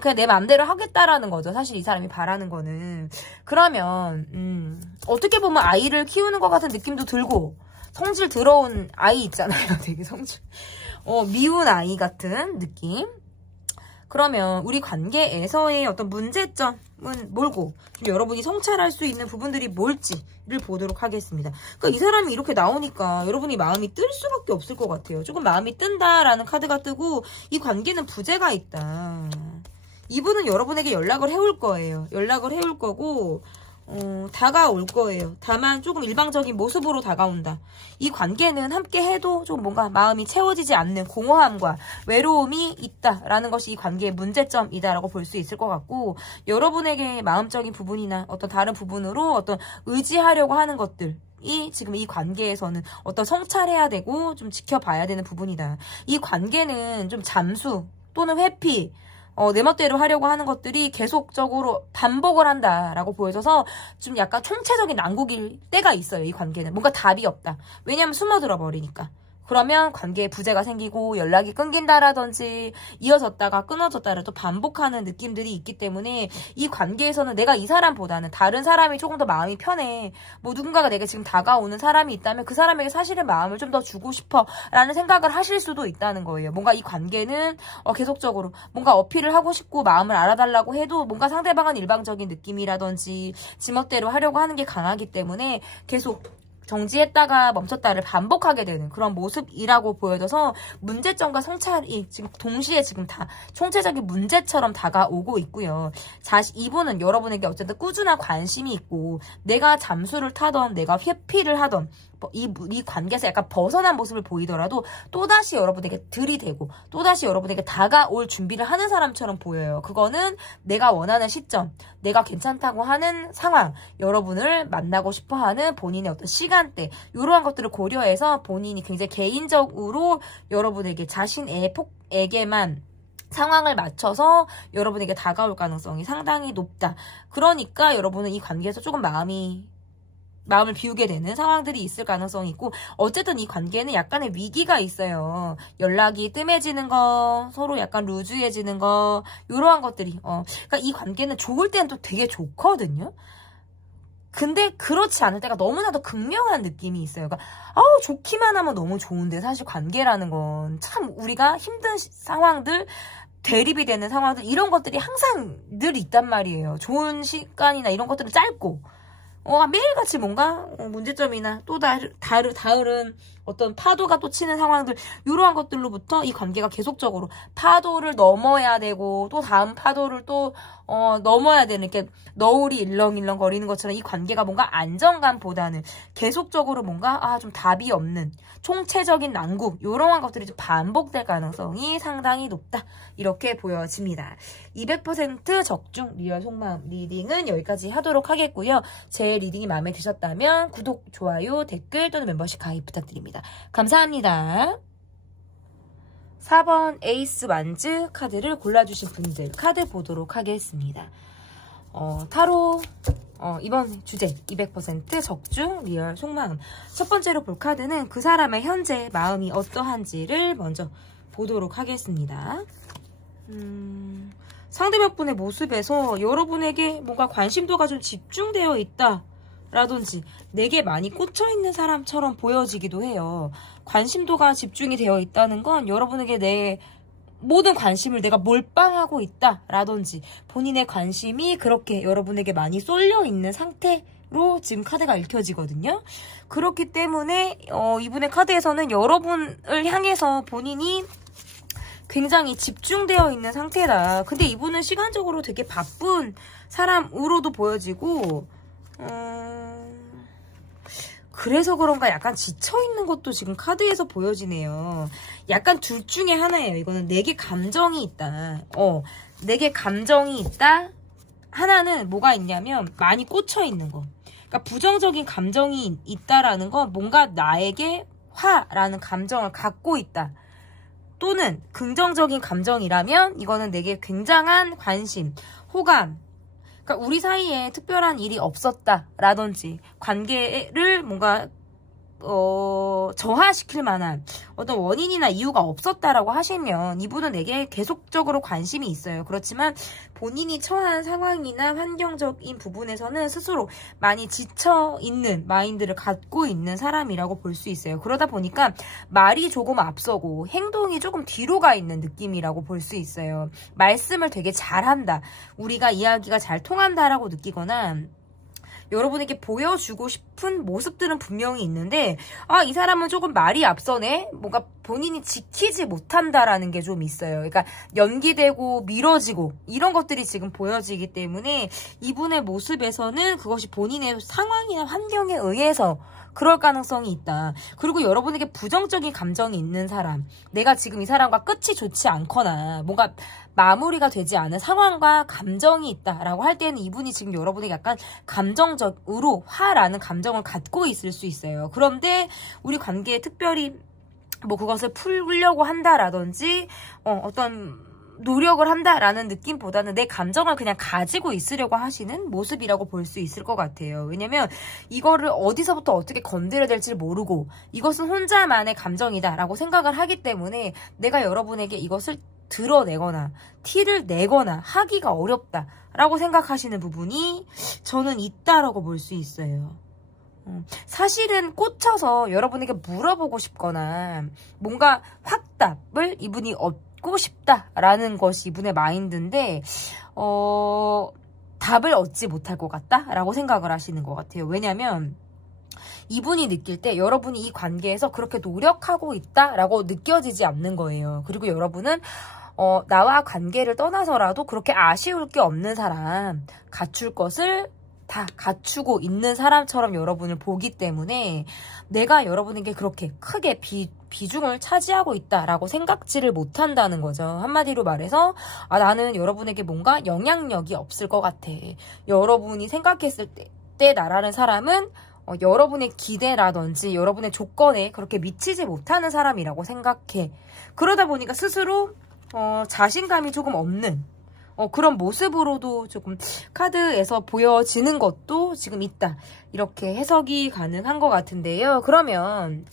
그냥 내 맘대로 하겠다라는 거죠. 사실 이 사람이 바라는 거는. 그러면 어떻게 보면 아이를 키우는 것 같은 느낌도 들고 성질 들어온 아이 있잖아요. 되게 성질 미운 아이 같은 느낌. 그러면 우리 관계에서의 어떤 문제점은 뭘고 좀 여러분이 성찰할 수 있는 부분들이 뭘지를 보도록 하겠습니다. 그러니까 이 사람이 이렇게 나오니까 여러분이 마음이 뜰 수밖에 없을 것 같아요. 조금 마음이 뜬다라는 카드가 뜨고 이 관계는 부재가 있다. 이분은 여러분에게 연락을 해올 거예요. 연락을 해올 거고 다가올 거예요. 다만 조금 일방적인 모습으로 다가온다. 이 관계는 함께 해도 좀 뭔가 마음이 채워지지 않는 공허함과 외로움이 있다라는 것이 이 관계의 문제점이다라고 볼 수 있을 것 같고, 여러분에게 마음적인 부분이나 어떤 다른 부분으로 어떤 의지하려고 하는 것들, 이 지금 이 관계에서는 어떤 성찰해야 되고 좀 지켜봐야 되는 부분이다. 이 관계는 좀 잠수 또는 회피, 내 멋대로 하려고 하는 것들이 계속적으로 반복을 한다라고 보여져서 좀 약간 총체적인 난국일 때가 있어요. 이 관계는 뭔가 답이 없다. 왜냐하면 숨어들어 버리니까. 그러면 관계에 부재가 생기고 연락이 끊긴다라든지 이어졌다가 끊어졌다를 또 반복하는 느낌들이 있기 때문에 이 관계에서는 내가 이 사람보다는 다른 사람이 조금 더 마음이 편해. 뭐 누군가가 내게 지금 다가오는 사람이 있다면 그 사람에게 사실은 마음을 좀 더 주고 싶어 라는 생각을 하실 수도 있다는 거예요. 뭔가 이 관계는 계속적으로 뭔가 어필을 하고 싶고 마음을 알아달라고 해도 뭔가 상대방은 일방적인 느낌이라든지 지멋대로 하려고 하는 게 강하기 때문에 계속 정지했다가 멈췄다를 반복하게 되는 그런 모습이라고 보여져서 문제점과 성찰이 지금 동시에 지금 다 총체적인 문제처럼 다가오고 있고요. 이분은 여러분에게 어쨌든 꾸준한 관심이 있고 내가 잠수를 타던 내가 회피를 하던 이 관계에서 약간 벗어난 모습을 보이더라도 또다시 여러분에게 들이대고 또다시 여러분에게 다가올 준비를 하는 사람처럼 보여요. 그거는 내가 원하는 시점, 내가 괜찮다고 하는 상황, 여러분을 만나고 싶어하는 본인의 어떤 시간대, 이러한 것들을 고려해서 본인이 굉장히 개인적으로 여러분에게 자신에게만 상황을 맞춰서 여러분에게 다가올 가능성이 상당히 높다. 그러니까 여러분은 이 관계에서 조금 마음을 비우게 되는 상황들이 있을 가능성이 있고, 어쨌든 이 관계는 약간의 위기가 있어요. 연락이 뜸해지는 거, 서로 약간 루즈해지는 거, 이러한 것들이 그러니까 이 관계는 좋을 때는 또 되게 좋거든요. 근데 그렇지 않을 때가 너무나도 극명한 느낌이 있어요. 그러니까 좋기만 하면 너무 좋은데 사실 관계라는 건 참 우리가 힘든 상황들, 대립이 되는 상황들, 이런 것들이 항상 늘 있단 말이에요. 좋은 시간이나 이런 것들은 짧고 매일같이 뭔가 문제점이나 또 다른 어떤 파도가 또 치는 상황들, 이러한 것들로부터 이 관계가 계속적으로 파도를 넘어야 되고 또 다음 파도를 또 넘어야 되는, 이렇게 너울이 일렁일렁 거리는 것처럼 이 관계가 뭔가 안정감보다는 계속적으로 뭔가 좀 답이 없는 총체적인 난국, 이러한 것들이 좀 반복될 가능성이 상당히 높다, 이렇게 보여집니다. 200% 적중 리얼 속마음 리딩은 여기까지 하도록 하겠고요. 제 리딩이 마음에 드셨다면 구독, 좋아요, 댓글 또는 멤버십 가입 부탁드립니다. 감사합니다. 4번 에이스 완즈 카드를 골라주신 분들 카드 보도록 하겠습니다. 타로 이번 주제 200% 적중 리얼 속마음, 첫 번째로 볼 카드는 그 사람의 현재 마음이 어떠한지를 먼저 보도록 하겠습니다. 상대방 분의 모습에서 여러분에게 뭔가 관심도가 좀 집중되어 있다 라든지 내게 많이 꽂혀있는 사람처럼 보여지기도 해요. 관심도가 집중이 되어 있다는 건 여러분에게 내 모든 관심을 내가 몰빵하고 있다 라든지 본인의 관심이 그렇게 여러분에게 많이 쏠려 있는 상태로 지금 카드가 읽혀지거든요. 그렇기 때문에 이분의 카드에서는 여러분을 향해서 본인이 굉장히 집중되어 있는 상태다. 근데 이분은 시간적으로 되게 바쁜 사람으로도 보여지고 그래서 그런가 약간 지쳐있는 것도 지금 카드에서 보여지네요. 약간 둘 중에 하나예요. 이거는 내게 감정이 있다. 내게 감정이 있다. 하나는 뭐가 있냐면 많이 꽂혀있는 거. 그러니까 부정적인 감정이 있다라는 건 뭔가 나에게 화라는 감정을 갖고 있다. 또는 긍정적인 감정이라면 이거는 내게 굉장한 관심, 호감, 그러니까 우리 사이에 특별한 일이 없었다라든지 관계를 뭔가 저하시킬 만한 어떤 원인이나 이유가 없었다라고 하시면 이분은 내게 계속적으로 관심이 있어요. 그렇지만 본인이 처한 상황이나 환경적인 부분에서는 스스로 많이 지쳐있는 마인드를 갖고 있는 사람이라고 볼 수 있어요. 그러다 보니까 말이 조금 앞서고 행동이 조금 뒤로 가 있는 느낌이라고 볼 수 있어요. 말씀을 되게 잘한다. 우리가 이야기가 잘 통한다라고 느끼거나 여러분에게 보여주고 싶은 모습들은 분명히 있는데 이 사람은 조금 말이 앞서네? 뭔가 본인이 지키지 못한다라는 게 좀 있어요. 그러니까 연기되고 미뤄지고 이런 것들이 지금 보여지기 때문에 이분의 모습에서는 그것이 본인의 상황이나 환경에 의해서 그럴 가능성이 있다. 그리고 여러분에게 부정적인 감정이 있는 사람, 내가 지금 이 사람과 끝이 좋지 않거나 뭔가 마무리가 되지 않은 상황과 감정이 있다라고 할 때는 이분이 지금 여러분에게 약간 감정적으로 화라는 감정을 갖고 있을 수 있어요. 그런데 우리 관계에 특별히 뭐 그것을 풀려고 한다라든지 어떤 노력을 한다라는 느낌보다는 내 감정을 그냥 가지고 있으려고 하시는 모습이라고 볼 수 있을 것 같아요. 왜냐면 이거를 어디서부터 어떻게 건드려야 될지 모르고 이것은 혼자만의 감정이다라고 생각을 하기 때문에 내가 여러분에게 이것을 드러내거나 티를 내거나 하기가 어렵다라고 생각하시는 부분이 저는 있다라고 볼 수 있어요. 사실은 꽂혀서 여러분에게 물어보고 싶거나 뭔가 확답을 이분이 얻고 싶다라는 것이 이분의 마인드인데 답을 얻지 못할 것 같다라고 생각을 하시는 것 같아요. 왜냐면 이분이 느낄 때 여러분이 이 관계에서 그렇게 노력하고 있다라고 느껴지지 않는 거예요. 그리고 여러분은 나와 관계를 떠나서라도 그렇게 아쉬울 게 없는 사람, 갖출 것을 다 갖추고 있는 사람처럼 여러분을 보기 때문에 내가 여러분에게 그렇게 크게 비중을 차지하고 있다라고 생각지를 못한다는 거죠. 한마디로 말해서 나는 여러분에게 뭔가 영향력이 없을 것 같아. 여러분이 생각했을 때 나라는 사람은 여러분의 기대라든지 여러분의 조건에 그렇게 미치지 못하는 사람이라고 생각해. 그러다 보니까 스스로 자신감이 조금 없는 그런 모습으로도 조금 카드에서 보여지는 것도 지금 있다. 이렇게 해석이 가능한 것 같은데요. 그러면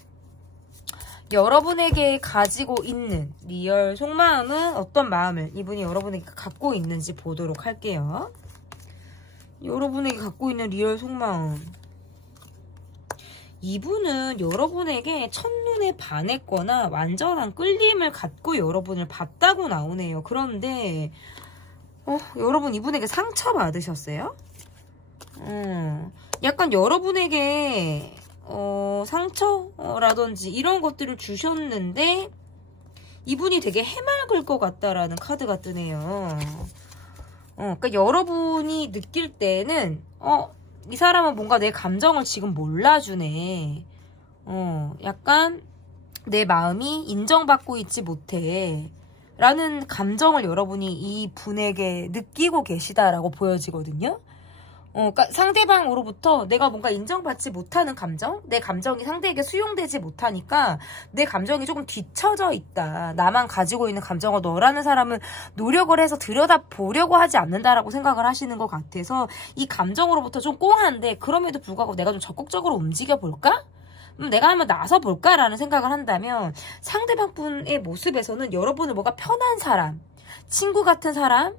여러분에게 가지고 있는 리얼 속마음은 어떤 마음을 이분이 여러분에게 갖고 있는지 보도록 할게요. 여러분에게 갖고 있는 리얼 속마음. 이분은 여러분에게 첫눈에 반했거나 완전한 끌림을 갖고 여러분을 봤다고 나오네요. 그런데 여러분 이분에게 상처받으셨어요? 약간 여러분에게 상처라든지 이런 것들을 주셨는데 이분이 되게 해맑을 것 같다라는 카드가 뜨네요. 그러니까 여러분이 느낄 때는 이 사람은 뭔가 내 감정을 지금 몰라주네. 약간 내 마음이 인정받고 있지 못해. 라는 감정을 여러분이 이 분에게 느끼고 계시다라고 보여지거든요. 그러니까 상대방으로부터 내가 뭔가 인정받지 못하는 감정, 내 감정이 상대에게 수용되지 못하니까 내 감정이 조금 뒤처져 있다. 나만 가지고 있는 감정을 너라는 사람은 노력을 해서 들여다보려고 하지 않는다라고 생각을 하시는 것 같아서 이 감정으로부터 좀 꽁한데 그럼에도 불구하고 내가 좀 적극적으로 움직여볼까? 내가 한번 나서볼까라는 생각을 한다면 상대방 분의 모습에서는 여러분을 뭔가 편한 사람, 친구 같은 사람,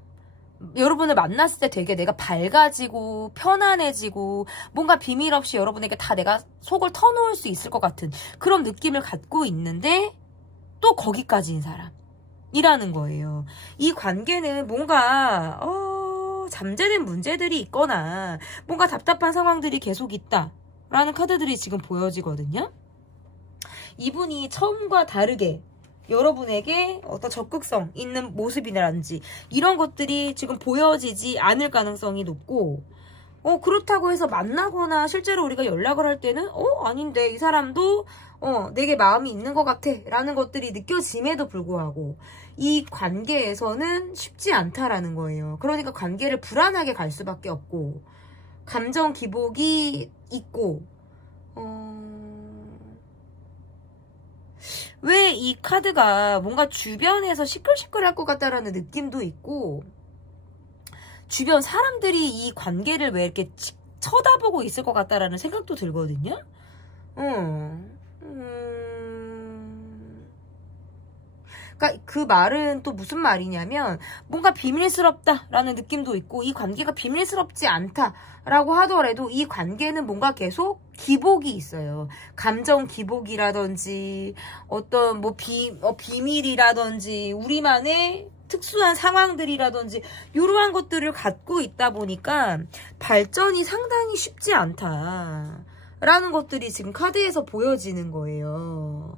여러분을 만났을 때 되게 내가 밝아지고 편안해지고 뭔가 비밀 없이 여러분에게 다 내가 속을 터놓을 수 있을 것 같은 그런 느낌을 갖고 있는데 또 거기까지인 사람이라는 거예요. 이 관계는 뭔가 잠재된 문제들이 있거나 뭔가 답답한 상황들이 계속 있다. 라는 카드들이 지금 보여지거든요. 이분이 처음과 다르게 여러분에게 어떤 적극성 있는 모습이라든지 이런 것들이 지금 보여지지 않을 가능성이 높고 그렇다고 해서 만나거나 실제로 우리가 연락을 할 때는 아닌데 이 사람도 내게 마음이 있는 것 같아 라는 것들이 느껴짐에도 불구하고 이 관계에서는 쉽지 않다라는 거예요. 그러니까 관계를 불안하게 갈 수밖에 없고 감정 기복이 있고 왜 이 카드가 뭔가 주변에서 시끌시끌할 것 같다라는 느낌도 있고 주변 사람들이 이 관계를 왜 이렇게 쳐다보고 있을 것 같다라는 생각도 들거든요. 그러니까 그 말은 또 무슨 말이냐면 뭔가 비밀스럽다라는 느낌도 있고 이 관계가 비밀스럽지 않다라고 하더라도 이 관계는 뭔가 계속 기복이 있어요. 감정 기복이라든지 어떤 뭐 비밀이라든지 우리만의 특수한 상황들이라든지 이러한 것들을 갖고 있다 보니까 발전이 상당히 쉽지 않다라는 것들이 지금 카드에서 보여지는 거예요.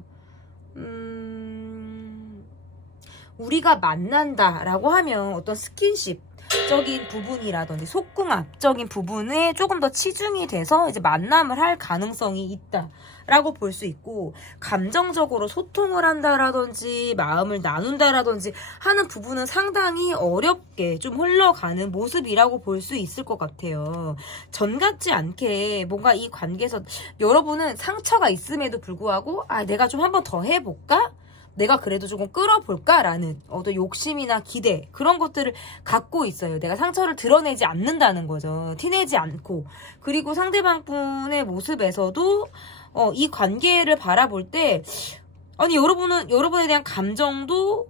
우리가 만난다라고 하면 어떤 스킨십적인 부분이라든지 속궁합적인 부분에 조금 더 치중이 돼서 이제 만남을 할 가능성이 있다라고 볼 수 있고, 감정적으로 소통을 한다라든지 마음을 나눈다라든지 하는 부분은 상당히 어렵게 좀 흘러가는 모습이라고 볼 수 있을 것 같아요. 전 같지 않게 뭔가 이 관계에서 여러분은 상처가 있음에도 불구하고 내가 좀 한번 더 해볼까? 내가 그래도 조금 끌어볼까라는 어떤 욕심이나 기대, 그런 것들을 갖고 있어요. 내가 상처를 드러내지 않는다는 거죠. 티내지 않고. 그리고 상대방 분의 모습에서도 이 관계를 바라볼 때 아니 여러분에 대한 감정도,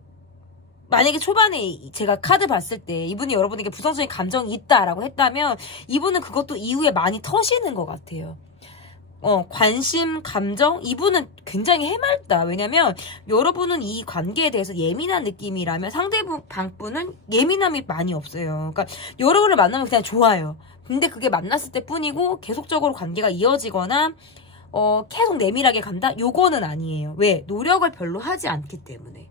만약에 초반에 제가 카드 봤을 때 이분이 여러분에게 부정적인 감정이 있다라고 했다면 이분은 그것도 이후에 많이 터시는 것 같아요. 관심, 감정, 이분은 굉장히 해맑다. 왜냐면 여러분은 이 관계에 대해서 예민한 느낌이라면 상대방 분은 예민함이 많이 없어요. 그러니까 여러분을 만나면 그냥 좋아요. 근데 그게 만났을 때 뿐이고 계속적으로 관계가 이어지거나 계속 내밀하게 간다? 요거는 아니에요. 왜? 노력을 별로 하지 않기 때문에.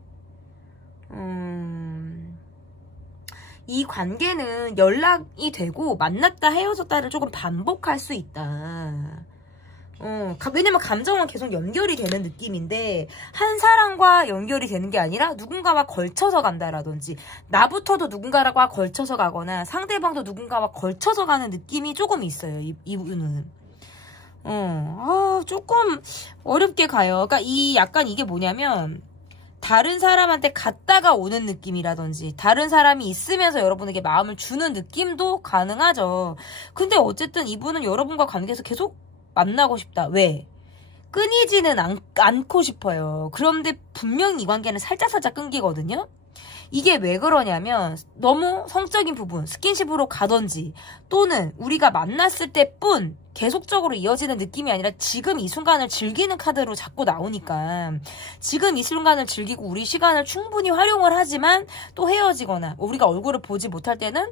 이 관계는 연락이 되고 만났다 헤어졌다를 조금 반복할 수 있다. 왜냐면 감정은 계속 연결이 되는 느낌인데 한 사람과 연결이 되는 게 아니라 누군가와 걸쳐서 간다라든지, 나부터도 누군가와 걸쳐서 가거나 상대방도 누군가와 걸쳐서 가는 느낌이 조금 있어요. 이분은. 조금 어렵게 가요. 그러니까 약간 이게 뭐냐면 다른 사람한테 갔다가 오는 느낌이라든지 다른 사람이 있으면서 여러분에게 마음을 주는 느낌도 가능하죠. 근데 어쨌든 이분은 여러분과 관계에서 계속 만나고 싶다. 왜? 끊이지는 않고 싶어요. 그런데 분명히 이 관계는 살짝살짝 끊기거든요. 이게 왜 그러냐면 너무 성적인 부분, 스킨십으로 가든지 또는 우리가 만났을 때뿐 계속적으로 이어지는 느낌이 아니라 지금 이 순간을 즐기는 카드로 자꾸 나오니까 지금 이 순간을 즐기고 우리 시간을 충분히 활용을 하지만 또 헤어지거나 우리가 얼굴을 보지 못할 때는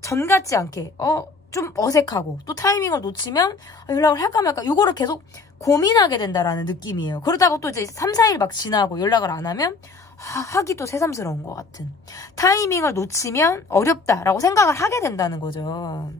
전 같지 않게 좀 어색하고 또 타이밍을 놓치면 연락을 할까 말까 요거를 계속 고민하게 된다라는 느낌이에요. 그러다가 또 이제 3, 4일 막 지나고 연락을 안 하면 하기도 새삼스러운 것 같은, 타이밍을 놓치면 어렵다라고 생각을 하게 된다는 거죠.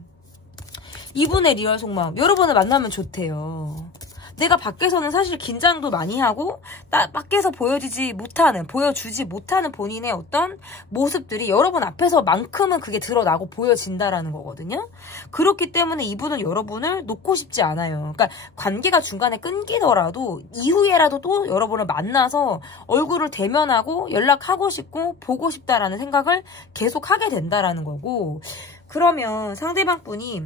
이분의 리얼 속마음, 여러분을 만나면 좋대요. 내가 밖에서는 사실 긴장도 많이 하고 밖에서 보여주지 못하는 본인의 어떤 모습들이 여러분 앞에서만큼은 그게 드러나고 보여진다라는 거거든요. 그렇기 때문에 이분은 여러분을 놓고 싶지 않아요. 그러니까 관계가 중간에 끊기더라도 이후에라도 또 여러분을 만나서 얼굴을 대면하고 연락하고 싶고 보고 싶다라는 생각을 계속 하게 된다라는 거고, 그러면 상대방 분이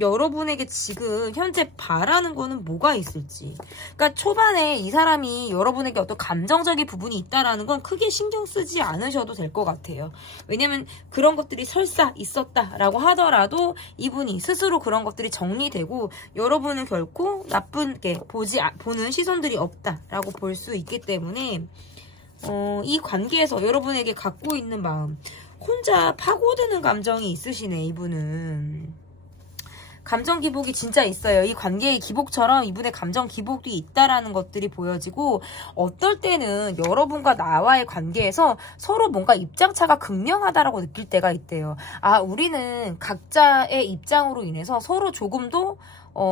여러분에게 지금 현재 바라는 거는 뭐가 있을지. 그러니까 초반에 이 사람이 여러분에게 어떤 감정적인 부분이 있다라는 건 크게 신경 쓰지 않으셔도 될 것 같아요. 왜냐면 그런 것들이 설사 있었다라고 하더라도 이분이 스스로 그런 것들이 정리되고 여러분은 결코 나쁘게 보는 시선들이 없다라고 볼 수 있기 때문에 이 관계에서 여러분에게 갖고 있는 마음, 혼자 파고드는 감정이 있으시네. 이분은 감정 기복이 진짜 있어요. 이 관계의 기복처럼 이분의 감정 기복이 있다라는 것들이 보여지고, 어떨 때는 여러분과 나와의 관계에서 서로 뭔가 입장차가 극명하다라고 느낄 때가 있대요. 우리는 각자의 입장으로 인해서 서로 조금도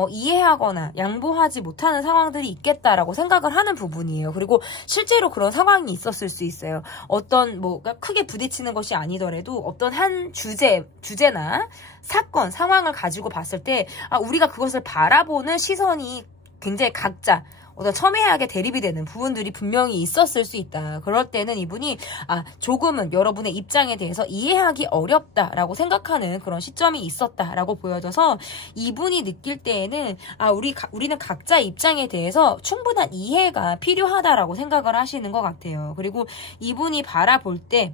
이해하거나 양보하지 못하는 상황들이 있겠다라고 생각을 하는 부분이에요. 그리고 실제로 그런 상황이 있었을 수 있어요. 어떤 크게 부딪히는 것이 아니더라도 어떤 한 주제나 사건, 상황을 가지고 봤을 때 우리가 그것을 바라보는 시선이 굉장히 각자 어떤 첨예하게 대립이 되는 부분들이 분명히 있었을 수 있다. 그럴 때는 이분이 조금은 여러분의 입장에 대해서 이해하기 어렵다라고 생각하는 그런 시점이 있었다라고 보여져서 이분이 느낄 때에는 우리는 각자 입장에 대해서 충분한 이해가 필요하다라고 생각을 하시는 것 같아요. 그리고 이분이 바라볼 때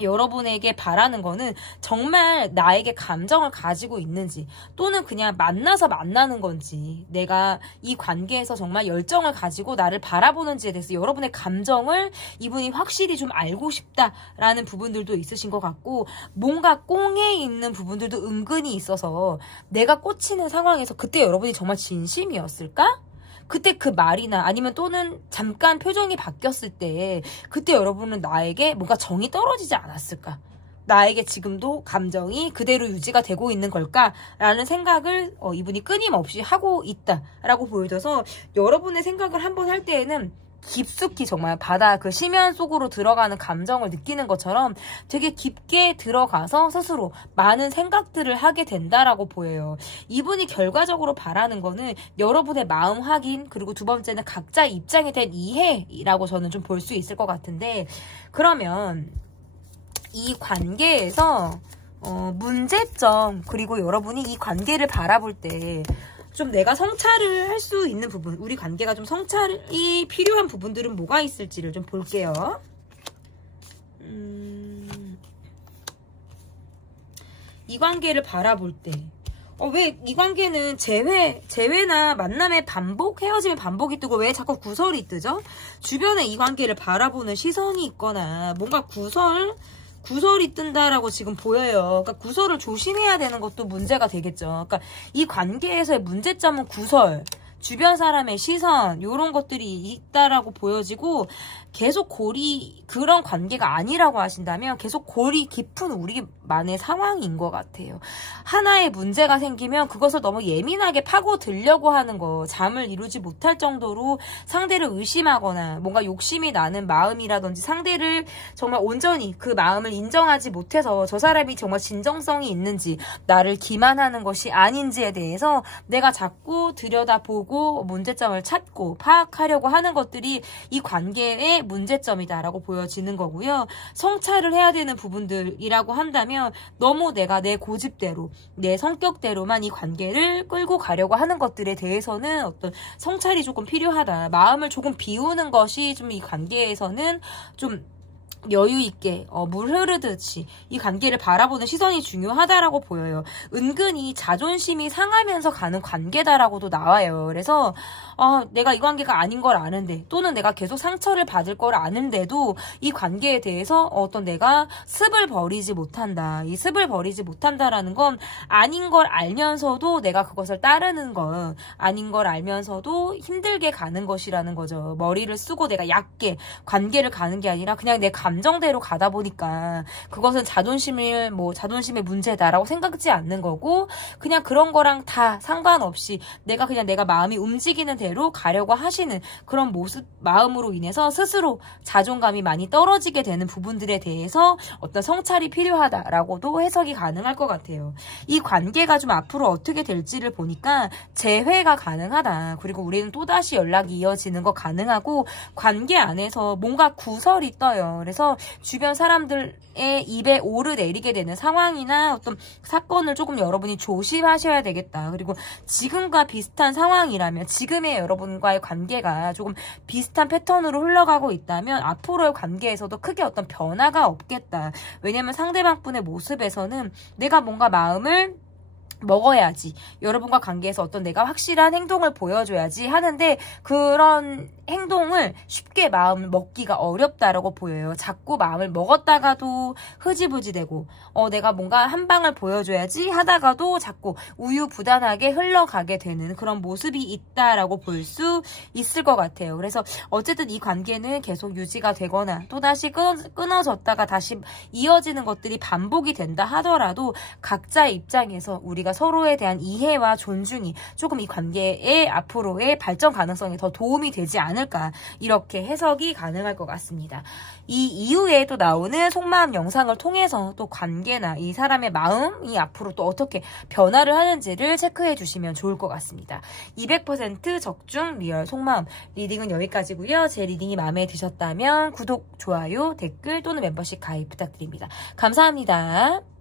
여러분에게 바라는 거는 정말 나에게 감정을 가지고 있는지 또는 그냥 만나서 만나는 건지 내가 이 관계에서 정말 열정을 가지고 나를 바라보는지에 대해서 여러분의 감정을 이분이 확실히 좀 알고 싶다라는 부분들도 있으신 것 같고 뭔가 꽁에 있는 부분들도 은근히 있어서 내가 꽂히는 상황에서 그때 여러분이 정말 진심이었을까? 그때 그 말이나 아니면 또는 잠깐 표정이 바뀌었을 때 그때 여러분은 나에게 뭔가 정이 떨어지지 않았을까? 나에게 지금도 감정이 그대로 유지가 되고 있는 걸까? 라는 생각을 이분이 끊임없이 하고 있다라고 보여져서 여러분의 생각을 한번 할 때에는 깊숙이 정말 바다 그 심연 속으로 들어가는 감정을 느끼는 것처럼 되게 깊게 들어가서 스스로 많은 생각들을 하게 된다라고 보여요. 이분이 결과적으로 바라는 거는 여러분의 마음 확인 그리고 두 번째는 각자 입장에 대한 이해라고 저는 좀 볼 수 있을 것 같은데 그러면 이 관계에서 문제점 그리고 여러분이 이 관계를 바라볼 때 좀 내가 성찰을 할 수 있는 부분 우리 관계가 좀 성찰이 필요한 부분들은 뭐가 있을지를 좀 볼게요. 이 관계를 바라볼 때 왜 이 관계는 재회나 만남의 반복, 헤어짐의 반복이 뜨고 왜 자꾸 구설이 뜨죠? 주변에 이 관계를 바라보는 시선이 있거나 뭔가 구설이 뜬다라고 지금 보여요. 그러니까 구설을 조심해야 되는 것도 문제가 되겠죠. 그러니까 이 관계에서의 문제점은 구설, 주변 사람의 시선 이런 것들이 있다라고 보여지고 계속 그런 관계가 아니라고 하신다면 계속 골이 깊은 우리만의 상황인 것 같아요. 하나의 문제가 생기면 그것을 너무 예민하게 파고들려고 하는 거 잠을 이루지 못할 정도로 상대를 의심하거나 뭔가 욕심이 나는 마음이라든지 상대를 정말 온전히 그 마음을 인정하지 못해서 저 사람이 정말 진정성이 있는지 나를 기만하는 것이 아닌지에 대해서 내가 자꾸 들여다보고 문제점을 찾고 파악하려고 하는 것들이 이 관계의 문제점이다라고 보여지는 거고요. 성찰을 해야 되는 부분들이라고 한다면 너무 내가 내 고집대로 내 성격대로만 이 관계를 끌고 가려고 하는 것들에 대해서는 어떤 성찰이 조금 필요하다. 마음을 조금 비우는 것이 좀 이 관계에서는 좀 여유 있게 물 흐르듯이 이 관계를 바라보는 시선이 중요하다라고 보여요. 은근히 자존심이 상하면서 가는 관계다라고도 나와요. 그래서 내가 이 관계가 아닌 걸 아는데 또는 내가 계속 상처를 받을 걸 아는데도 이 관계에 대해서 어떤 내가 습을 버리지 못한다. 이 습을 버리지 못한다라는 건 아닌 걸 알면서도 내가 그것을 따르는 거 아닌 걸 알면서도 힘들게 가는 것이라는 거죠. 머리를 쓰고 내가 얕게 관계를 가는 게 아니라 그냥 내 감정대로 가다 보니까 그것은 자존심의 문제다라고 생각지 않는 거고 그냥 그런 거랑 다 상관없이 내가 마음이 움직이는 대로 가려고 하시는 그런 마음으로 인해서 스스로 자존감이 많이 떨어지게 되는 부분들에 대해서 어떤 성찰이 필요하다라고도 해석이 가능할 것 같아요. 이 관계가 좀 앞으로 어떻게 될지를 보니까 재회가 가능하다. 그리고 우리는 또다시 연락이 이어지는 거 가능하고 관계 안에서 뭔가 구설이 떠요. 그래서 주변 사람들의 입에 오르내리게 되는 상황이나 어떤 사건을 조금 여러분이 조심하셔야 되겠다. 그리고 지금과 비슷한 상황이라면 지금의 여러분과의 관계가 조금 비슷한 패턴으로 흘러가고 있다면 앞으로의 관계에서도 크게 어떤 변화가 없겠다. 왜냐면 상대방분의 모습에서는 내가 뭔가 마음을 먹어야지 여러분과 관계에서 어떤 내가 확실한 행동을 보여줘야지 하는데 그런 행동을 쉽게 마음을 먹기가 어렵다라고 보여요. 자꾸 마음을 먹었다가도 흐지부지되고 내가 뭔가 한 방을 보여줘야지 하다가도 자꾸 우유부단하게 흘러가게 되는 그런 모습이 있다라고 볼 수 있을 것 같아요. 그래서 어쨌든 이 관계는 계속 유지가 되거나 또다시 끊어졌다가 다시 이어지는 것들이 반복이 된다 하더라도 각자의 입장에서 우리가 서로에 대한 이해와 존중이 조금 이 관계의 앞으로의 발전 가능성에 더 도움이 되지 않을까, 이렇게 해석이 가능할 것 같습니다. 이 이후에 또 나오는 속마음 영상을 통해서 또 관계나 이 사람의 마음이 앞으로 또 어떻게 변화를 하는지를 체크해 주시면 좋을 것 같습니다. 200% 적중 리얼 속마음 리딩은 여기까지고요. 제 리딩이 마음에 드셨다면 구독, 좋아요, 댓글 또는 멤버십 가입 부탁드립니다. 감사합니다.